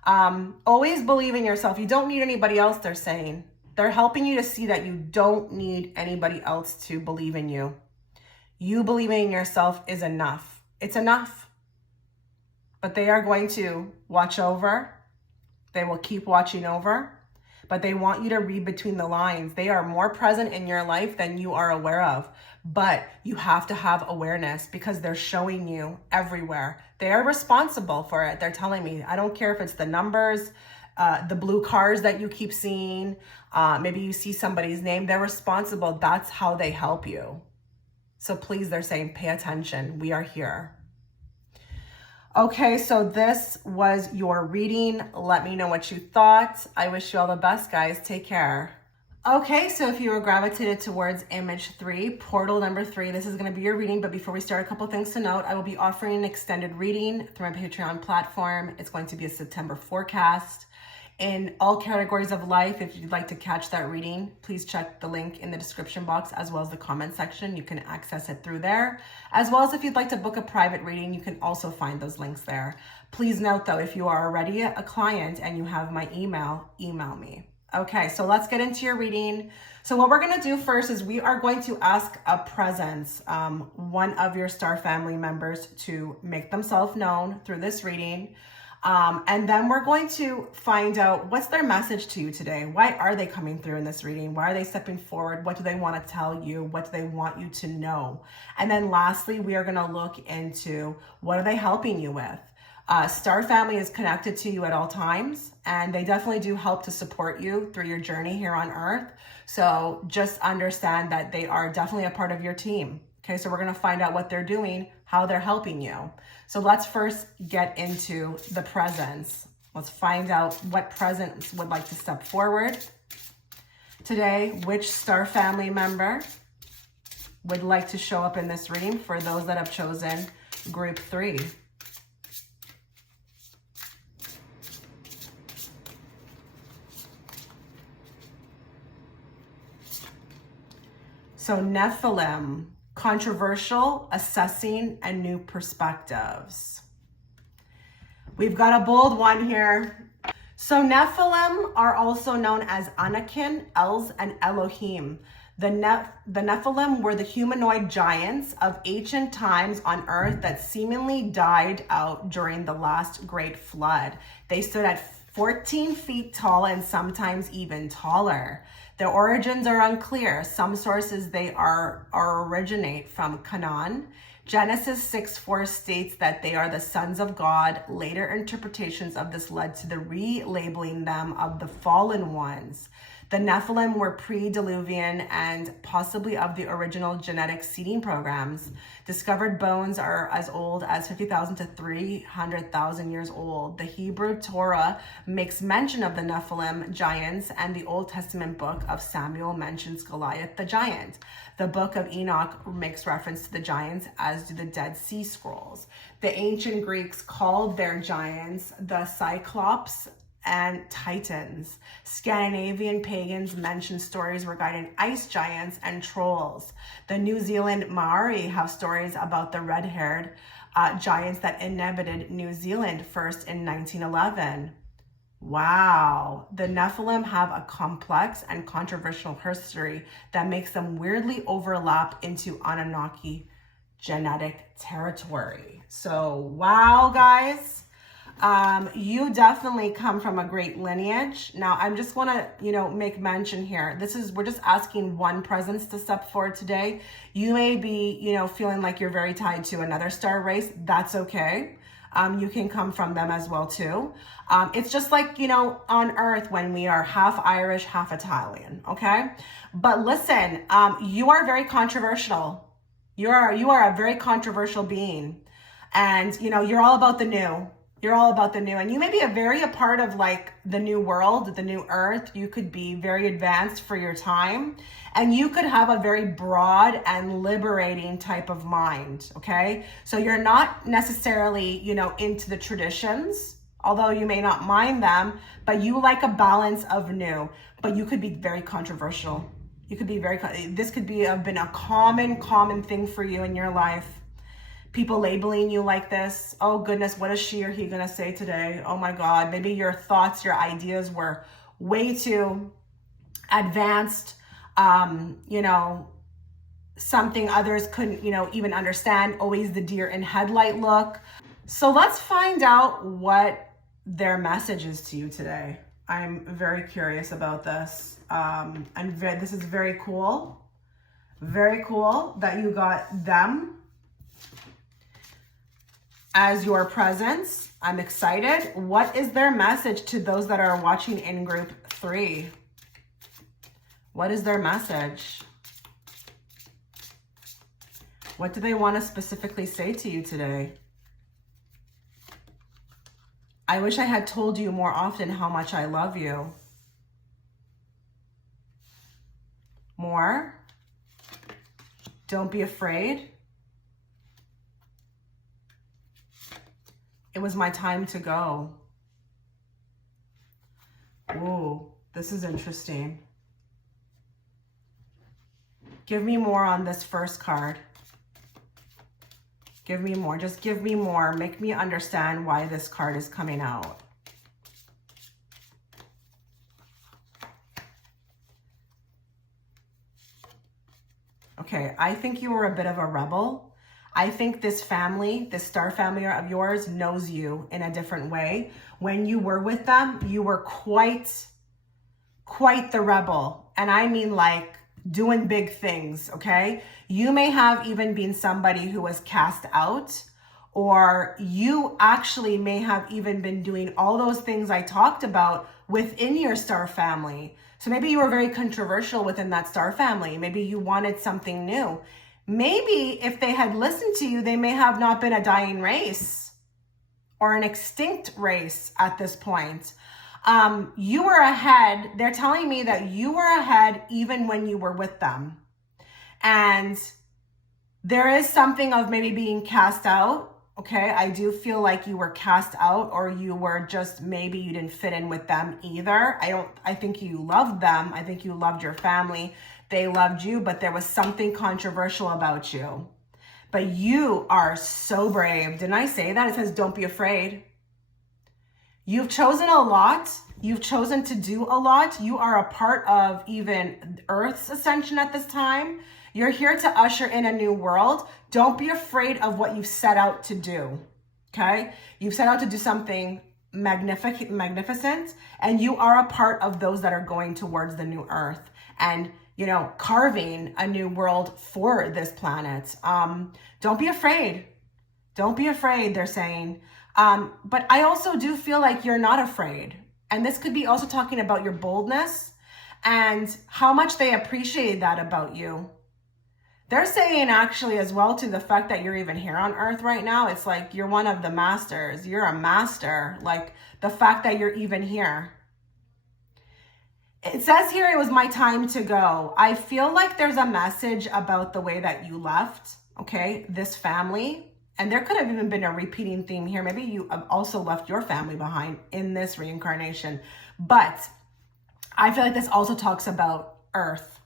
Always believe in yourself. You don't need anybody else, they're saying. They're helping you to see that you don't need anybody else to believe in you. You believing in yourself is enough. It's enough. But they are going to watch over. They will keep watching over. But they want you to read between the lines. They are more present in your life than you are aware of. But you have to have awareness because they're showing you everywhere. They are responsible for it. They're telling me, I don't care if it's the numbers, the blue cars that you keep seeing, maybe you see somebody's name, they're responsible. That's how they help you. So please, they're saying, pay attention. We are here. Okay, so this was your reading. Let me know what you thought. I wish you all the best, guys. Take care. Okay, so if you were gravitated towards image 3, portal number 3, this is going to be your reading. But before we start, a couple things to note. I will be offering an extended reading through my Patreon platform. It's going to be a September forecast. In all categories of life, if you'd like to catch that reading, please check the link in the description box as well as the comment section. You can access it through there. As well as if you'd like to book a private reading, you can also find those links there. Please note though, if you are already a client and you have my email, email me. Okay, so let's get into your reading. So what we're going to do first is we are going to ask a presence, one of your star family members, to make themselves known through this reading. And then we're going to find out what's their message to you today. Why are they coming through in this reading? Why are they stepping forward? What do they want to tell you? What do they want you to know? And then lastly, we are going to look into what are they helping you with? Star family is connected to you at all times, and they definitely do help to support you through your journey here on Earth. So just understand that they are definitely a part of your team. Okay, so we're going to find out what they're doing, how they're helping you. So let's first get into the presence. Let's find out what presence would like to step forward today. Which star family member would like to show up in this reading for those that have chosen group 3? So Nephilim, controversial, assessing, and new perspectives. We've got a bold one here. So Nephilim are also known as Anakin, Els, and Elohim. The Nephilim were the humanoid giants of ancient times on Earth that seemingly died out during the last great flood. They stood at 14 feet tall and sometimes even taller. Their origins are unclear. Some sources they originate from Canaan. Genesis 6:4 states that they are the sons of God. Later interpretations of this led to the relabeling them of the fallen ones. The Nephilim were pre-Diluvian and possibly of the original genetic seeding programs. Discovered bones are as old as 50,000 to 300,000 years old. The Hebrew Torah makes mention of the Nephilim giants, and the Old Testament book of Samuel mentions Goliath the giant. The book of Enoch makes reference to the giants, as do the Dead Sea Scrolls. The ancient Greeks called their giants the Cyclops and Titans. Scandinavian pagans mention stories regarding ice giants and trolls. The New Zealand Maori have stories about the red-haired giants that inhabited New Zealand first in 1911. Wow. The Nephilim have a complex and controversial history that makes them weirdly overlap into Anunnaki genetic territory. So, wow, guys. You definitely come from a great lineage. Now, I just want to, make mention here. We're just asking one presence to step forward today. You may be, feeling like you're very tied to another star race. That's okay. You can come from them as well too. It's just like, on Earth when we are half Irish, half Italian. Okay. But listen, you are very controversial. You are a very controversial being, and, you're all about the new. You're all about the new, and you may be a part of like the new world, the new Earth. You could be very advanced for your time, and you could have a very broad and liberating type of mind. Okay. So you're not necessarily, into the traditions, although you may not mind them, but you like a balance of new, but you could be very controversial. This could have been a common thing for you in your life. people labeling you like this. Oh goodness, what is she or he gonna say today? Oh my God, maybe your thoughts, your ideas were way too advanced, you know, something others couldn't, you know, even understand. Always the deer in headlight look. So let's find out what their message is to you today. I'm very curious about this. This is very cool. Very cool that you got them as your presence. I'm excited. What is their message to those that are watching in group 3? What is their message? What do they want to specifically say to you today? I wish I had told you more often how much I love you. More. Don't be afraid. It was my time to go. Ooh, this is interesting. Give me more on this first card. Give me more. Just give me more. Make me understand why this card is coming out. Okay, I think you were a bit of a rebel. I think this family, this star family of yours, knows you in a different way. When you were with them, you were quite the rebel. And I mean like doing big things, okay? You may have even been somebody who was cast out, or you actually may have even been doing all those things I talked about within your star family. So maybe you were very controversial within that star family. Maybe you wanted something new. Maybe if they had listened to you, they may have not been a dying race or an extinct race at this point. You were ahead. They're telling me that you were ahead even when you were with them. And there is something of maybe being cast out. Okay, I do feel like you were cast out, or you were just, maybe you didn't fit in with them either. I think you loved them. I think you loved your family. They loved you, but there was something controversial about you. But you are so brave. Didn't I say that? It says, don't be afraid. You've chosen a lot. You've chosen to do a lot. You are a part of even Earth's ascension at this time. You're here to usher in a new world. Don't be afraid of what you've set out to do, okay? You've set out to do something magnificent, and you are a part of those that are going towards the new Earth and, you know, carving a new world for this planet. Don't be afraid. Don't be afraid, they're saying. But I also do feel like you're not afraid. And this could be also talking about your boldness and how much they appreciate that about you. They're saying actually as well to the fact that you're even here on Earth right now. It's like you're one of the masters. You're a master. Like the fact that you're even here. It says here, it was my time to go. I feel like there's a message about the way that you left, okay, this family. And there could have even been a repeating theme here. Maybe you have also left your family behind in this reincarnation. But I feel like this also talks about Earth.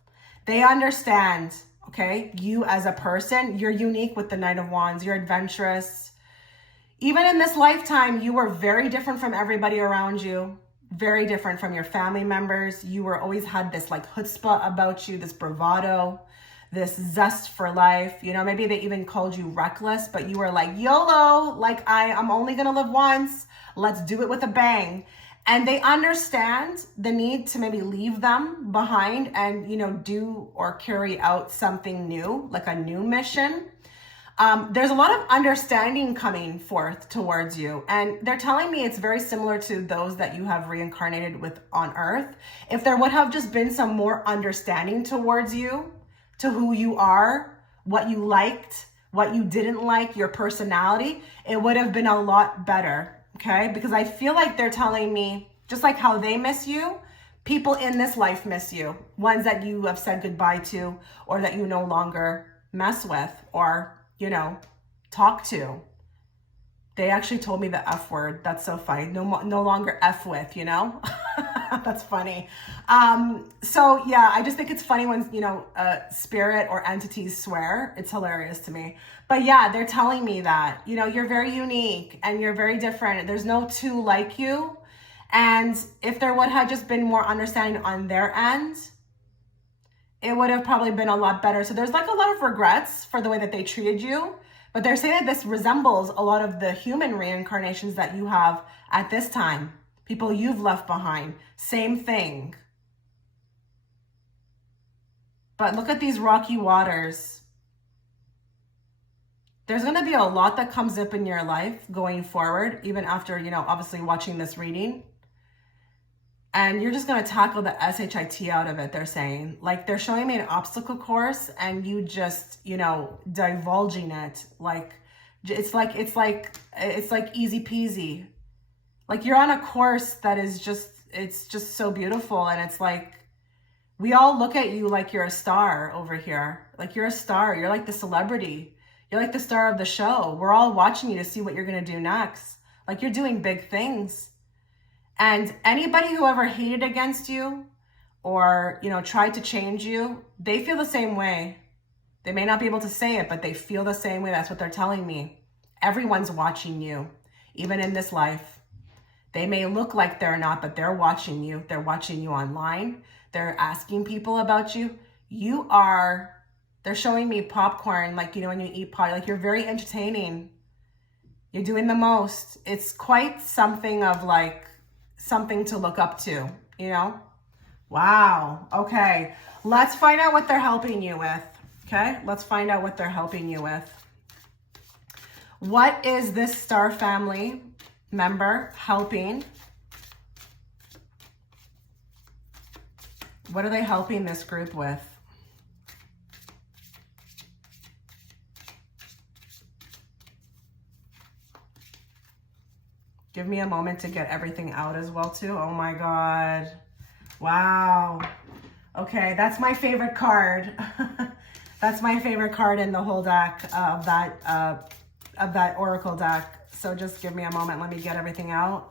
They understand, okay, you as a person, you're unique with the Knight of Wands. You're adventurous. Even in this lifetime, you were very different from everybody around you. Very different from your family members. You were always had this like chutzpah about you, this bravado, this zest for life. You know, maybe they even called you reckless, but you were like, YOLO, like I'm only gonna live once. Let's do it with a bang. And they understand the need to maybe leave them behind and, you know, do or carry out something new, like a new mission. There's a lot of understanding coming forth towards you. And they're telling me it's very similar to those that you have reincarnated with on Earth. If there would have just been some more understanding towards you, to who you are, what you liked, what you didn't like, your personality, it would have been a lot better, okay? Because I feel like they're telling me, just like how they miss you, people in this life miss you. Ones that you have said goodbye to, or that you no longer mess with, or, you know, talk to. They actually told me the F word. That's so funny. No longer F with, you know? That's funny. So yeah, I just think it's funny when, you know, spirit or entities swear. It's hilarious to me. But yeah, they're telling me that, you know, you're very unique and you're very different. There's no two like you. And if there would have just been more understanding on their end, it would have probably been a lot better. So there's like a lot of regrets for the way that they treated you. But they're saying that this resembles a lot of the human reincarnations that you have at this time. People you've left behind. Same thing. But look at these rocky waters. There's going to be a lot that comes up in your life going forward, even after, you know, obviously watching this reading. And you're just going to tackle the SHIT out of it, they're saying. Like, they're showing me an obstacle course and you just, you know, divulging it. Like, it's like easy peasy. Like, you're on a course that is just, it's just so beautiful. And it's like, we all look at you like you're a star over here. Like, you're a star. You're like the celebrity. You're like the star of the show. We're all watching you to see what you're going to do next. Like, you're doing big things. And anybody who ever hated against you or, you know, tried to change you, they feel the same way. They may not be able to say it, but they feel the same way. That's what they're telling me. Everyone's watching you, even in this life. They may look like they're not, but they're watching you. They're watching you online. They're asking people about you. They're showing me popcorn, like, you know, when you eat pop, like, you're very entertaining. You're doing the most. It's quite something of like, something to look up to, you know? Wow. Okay. Let's find out what they're helping you with. Okay. Let's find out what they're helping you with. What is this star family member helping? What are they helping this group with? Give me a moment to get everything out as well too. Oh my God. Wow. Okay, that's my favorite card. That's my favorite card in the whole deck of that oracle deck. So just give me a moment. Let me get everything out.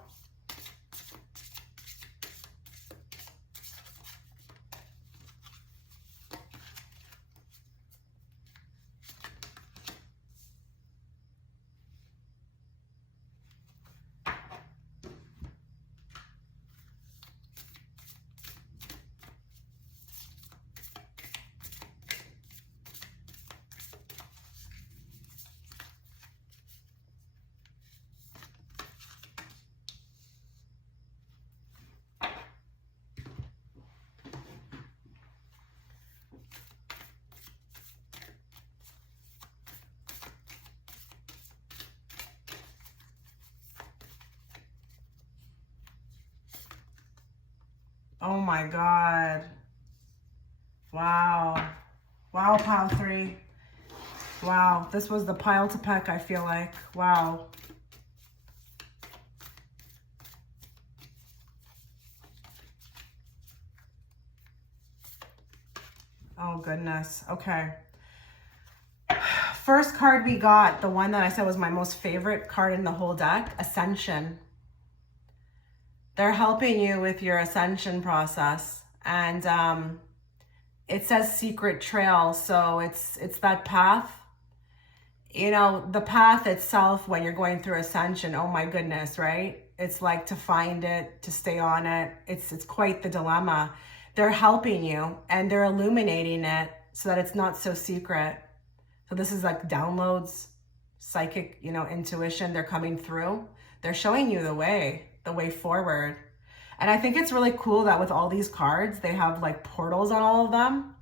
Oh my God. Wow. Wow, pile 3. Wow, this was the pile to peck, I feel like. Wow. Oh goodness. Okay. First card we got, the one that I said was my most favorite card in the whole deck, Ascension. They're helping you with your ascension process. And it says secret trail. So it's that path. You know, the path itself when you're going through ascension, oh my goodness, right? It's like to find it, to stay on it. It's quite the dilemma. They're helping you and they're illuminating it so that it's not so secret. So this is like downloads, psychic, you know, intuition. They're coming through. They're showing you the way forward. And I think it's really cool that with all these cards, they have like portals on all of them.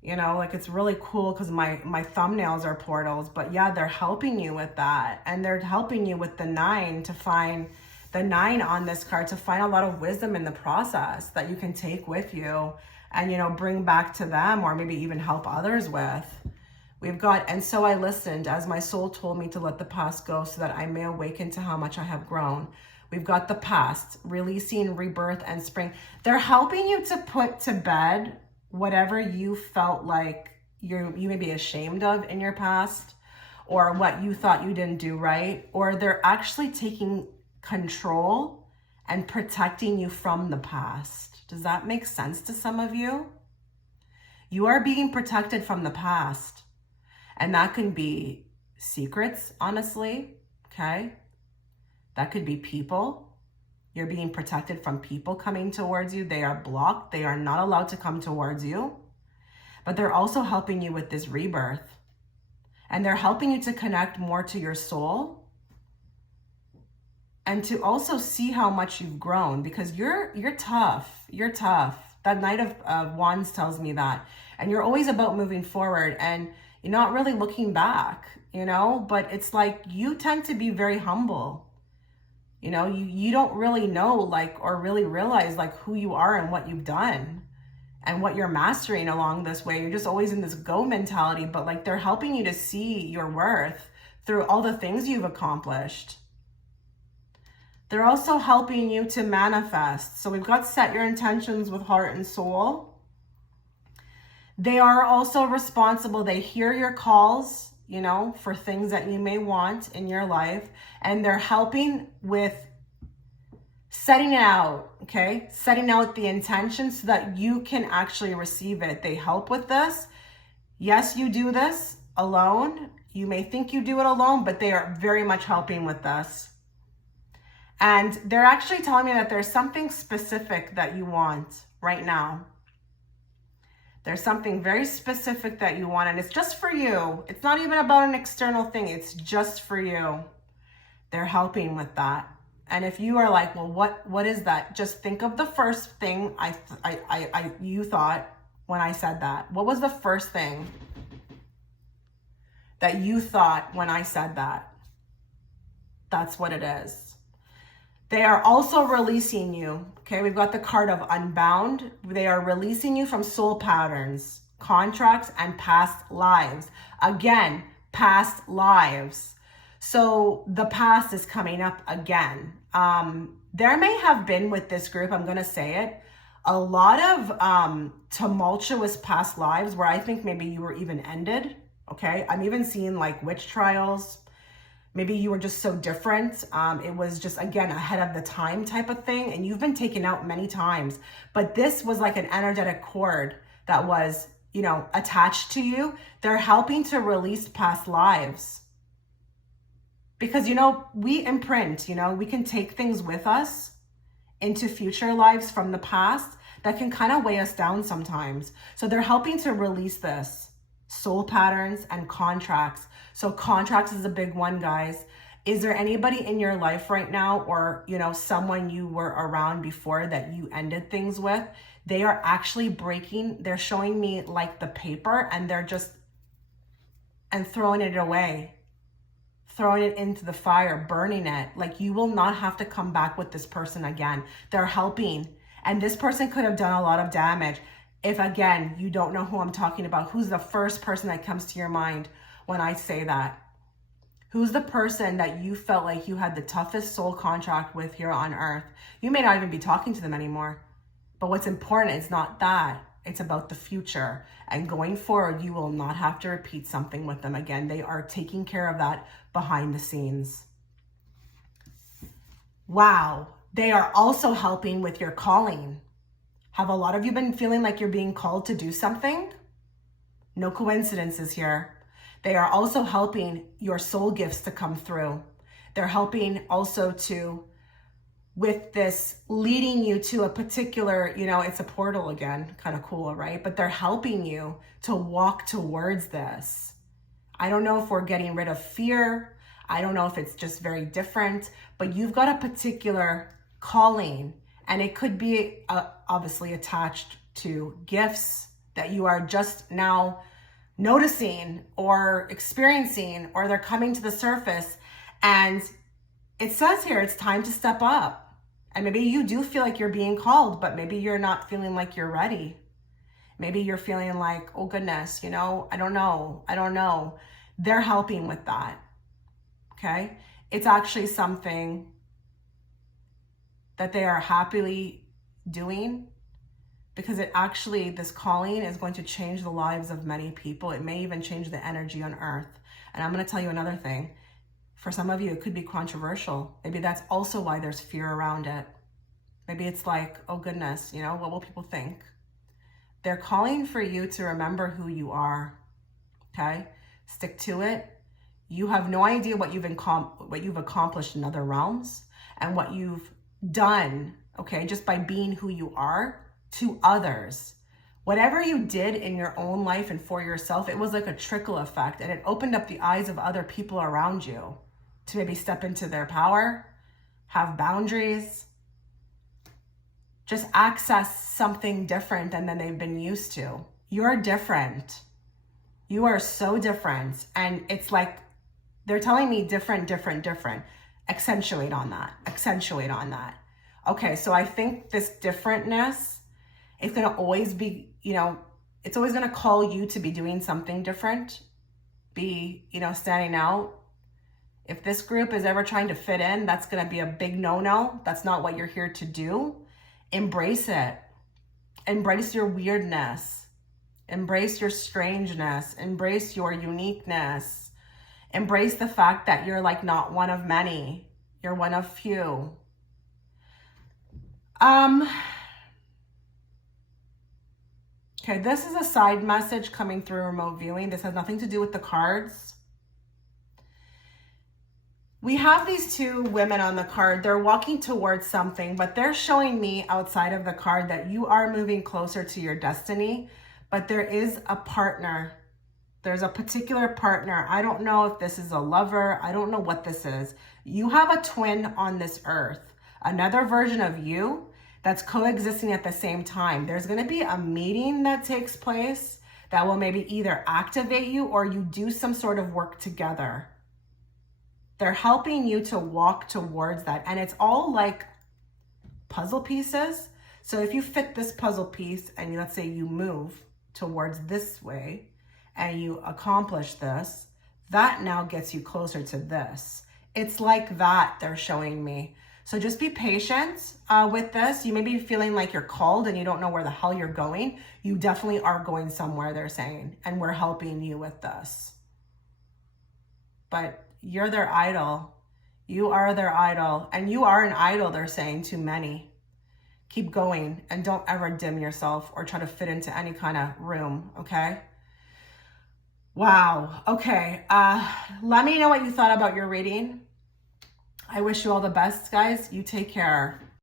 You know, like it's really cool because my thumbnails are portals. But yeah, they're helping you with that. And they're helping you with the 9 to find the 9 on this card, to find a lot of wisdom in the process that you can take with you and, you know, bring back to them or maybe even help others with. We've got, and so I listened as my soul told me to let the past go so that I may awaken to how much I have grown. We've got the past, releasing, rebirth, and spring. They're helping you to put to bed whatever you felt like you may be ashamed of in your past, or what you thought you didn't do right, or they're actually taking control and protecting you from the past. Does that make sense to some of you? You are being protected from the past. And that can be secrets, honestly, okay? That could be people. You're being protected from people coming towards you. They are blocked. They are not allowed to come towards you. But they're also helping you with this rebirth. And they're helping you to connect more to your soul and to also see how much you've grown, because you're tough. You're tough. That Knight of Wands tells me that. And you're always about moving forward and you're not really looking back, you know, but it's like you tend to be very humble. You know, you don't really know, like, or really realize like who you are and what you've done and what you're mastering along this way. You're just always in this go mentality, but like they're helping you to see your worth through all the things you've accomplished. They're also helping you to manifest. So we've got set your intentions with heart and soul. They are also responsible. They hear your calls, you know, for things that you may want in your life. And they're helping with setting it out, okay? Setting out the intention so that you can actually receive it. They help with this. Yes, you do this alone. You may think you do it alone, but they are very much helping with this. And they're actually telling me that there's something specific that you want right now. There's something very specific that you want, and it's just for you. It's not even about an external thing. It's just for you. They're helping with that. And if you are like, well, what is that? Just think of the first thing you thought when I said that. What was the first thing that you thought when I said that? That's what it is. They are also releasing you. Okay, we've got the card of Unbound. They are releasing you from soul patterns, contracts, and past lives. Again, past lives. So the past is coming up again. There may have been with this group, I'm going to say it, a lot of tumultuous past lives where I think maybe you were even ended. Okay, I'm even seeing like witch trials. Maybe you were just so different. It was just, again, ahead of the time type of thing. And you've been taken out many times. But this was like an energetic cord that was, you know, attached to you. They're helping to release past lives. Because, you know, we imprint, you know, we can take things with us into future lives from the past that can kind of weigh us down sometimes. So they're helping to release this. Soul patterns and contracts. So contracts is a big one, guys. Is there anybody in your life right now, or, you know, someone you were around before that you ended things with? They are actually breaking. They're showing me like the paper and they're just, and throwing it away, throwing it into the fire, burning it. Like you will not have to come back with this person again. They're helping. And this person could have done a lot of damage. If, again, you don't know who I'm talking about, who's the first person that comes to your mind when I say that? Who's the person that you felt like you had the toughest soul contract with here on earth? You may not even be talking to them anymore. But what's important is not that. It's about the future. And going forward, you will not have to repeat something with them again. They are taking care of that behind the scenes. Wow. They are also helping with your calling. Have a lot of you been feeling like you're being called to do something? No coincidences here. They are also helping your soul gifts to come through. They're helping also to, with this, leading you to a particular, you know, it's a portal again, kind of cool, right? But they're helping you to walk towards this. I don't know if we're getting rid of fear. I don't know if it's just very different, but you've got a particular calling. And it could be obviously attached to gifts that you are just now noticing or experiencing, or they're coming to the surface. And it says here, it's time to step up. And maybe you do feel like you're being called, but maybe you're not feeling like you're ready. Maybe you're feeling like, oh goodness, you know, I don't know. They're helping with that, okay? It's actually something that they are happily doing, because it actually, this calling is going to change the lives of many people. It may even change the energy on earth. And I'm going to tell you another thing. For some of you, it could be controversial. Maybe that's also why there's fear around it. Maybe it's like, oh goodness, you know, what will people think? They're calling for you to remember who you are, okay? Stick to it. You have no idea what you've accomplished in other realms and what you've done, okay, just by being who you are to others. Whatever you did in your own life and for yourself, it was like a trickle effect, and it opened up the eyes of other people around you to maybe step into their power, have boundaries, just access something different than they've been used to. You're different. You are so different. And it's like, they're telling me different. Accentuate on that. Okay, so I think this differentness is gonna always be, you know, it's always gonna call you to be doing something different, be, you know, standing out. If this group is ever trying to fit in, that's gonna be a big no-no. That's not what you're here to do. Embrace it. Embrace your weirdness. Embrace your strangeness. Embrace your uniqueness. Embrace the fact that you're like not one of many. You're one of few. Okay, this is a side message coming through remote viewing. This has nothing to do with the cards. We have these two women on the card. They're walking towards something, but they're showing me outside of the card that you are moving closer to your destiny, but there is a partner. There's a particular partner. I don't know if this is a lover. I don't know what this is. You have a twin on this earth, another version of you that's coexisting at the same time. There's going to be a meeting that takes place that will maybe either activate you or you do some sort of work together. They're helping you to walk towards that. And it's all like puzzle pieces. So if you fit this puzzle piece and let's say you move towards this way and you accomplish this, that now gets you closer to this. It's like that they're showing me. So just be patient with this. You may be feeling like you're called and you don't know where the hell you're going. You definitely are going somewhere, they're saying, and we're helping you with this. But you're their idol. You are their idol. And you are an idol, they're saying, to many. Keep going and don't ever dim yourself or try to fit into any kind of room, okay? Wow. Okay. Let me know what you thought about your reading. I wish you all the best, guys. You take care.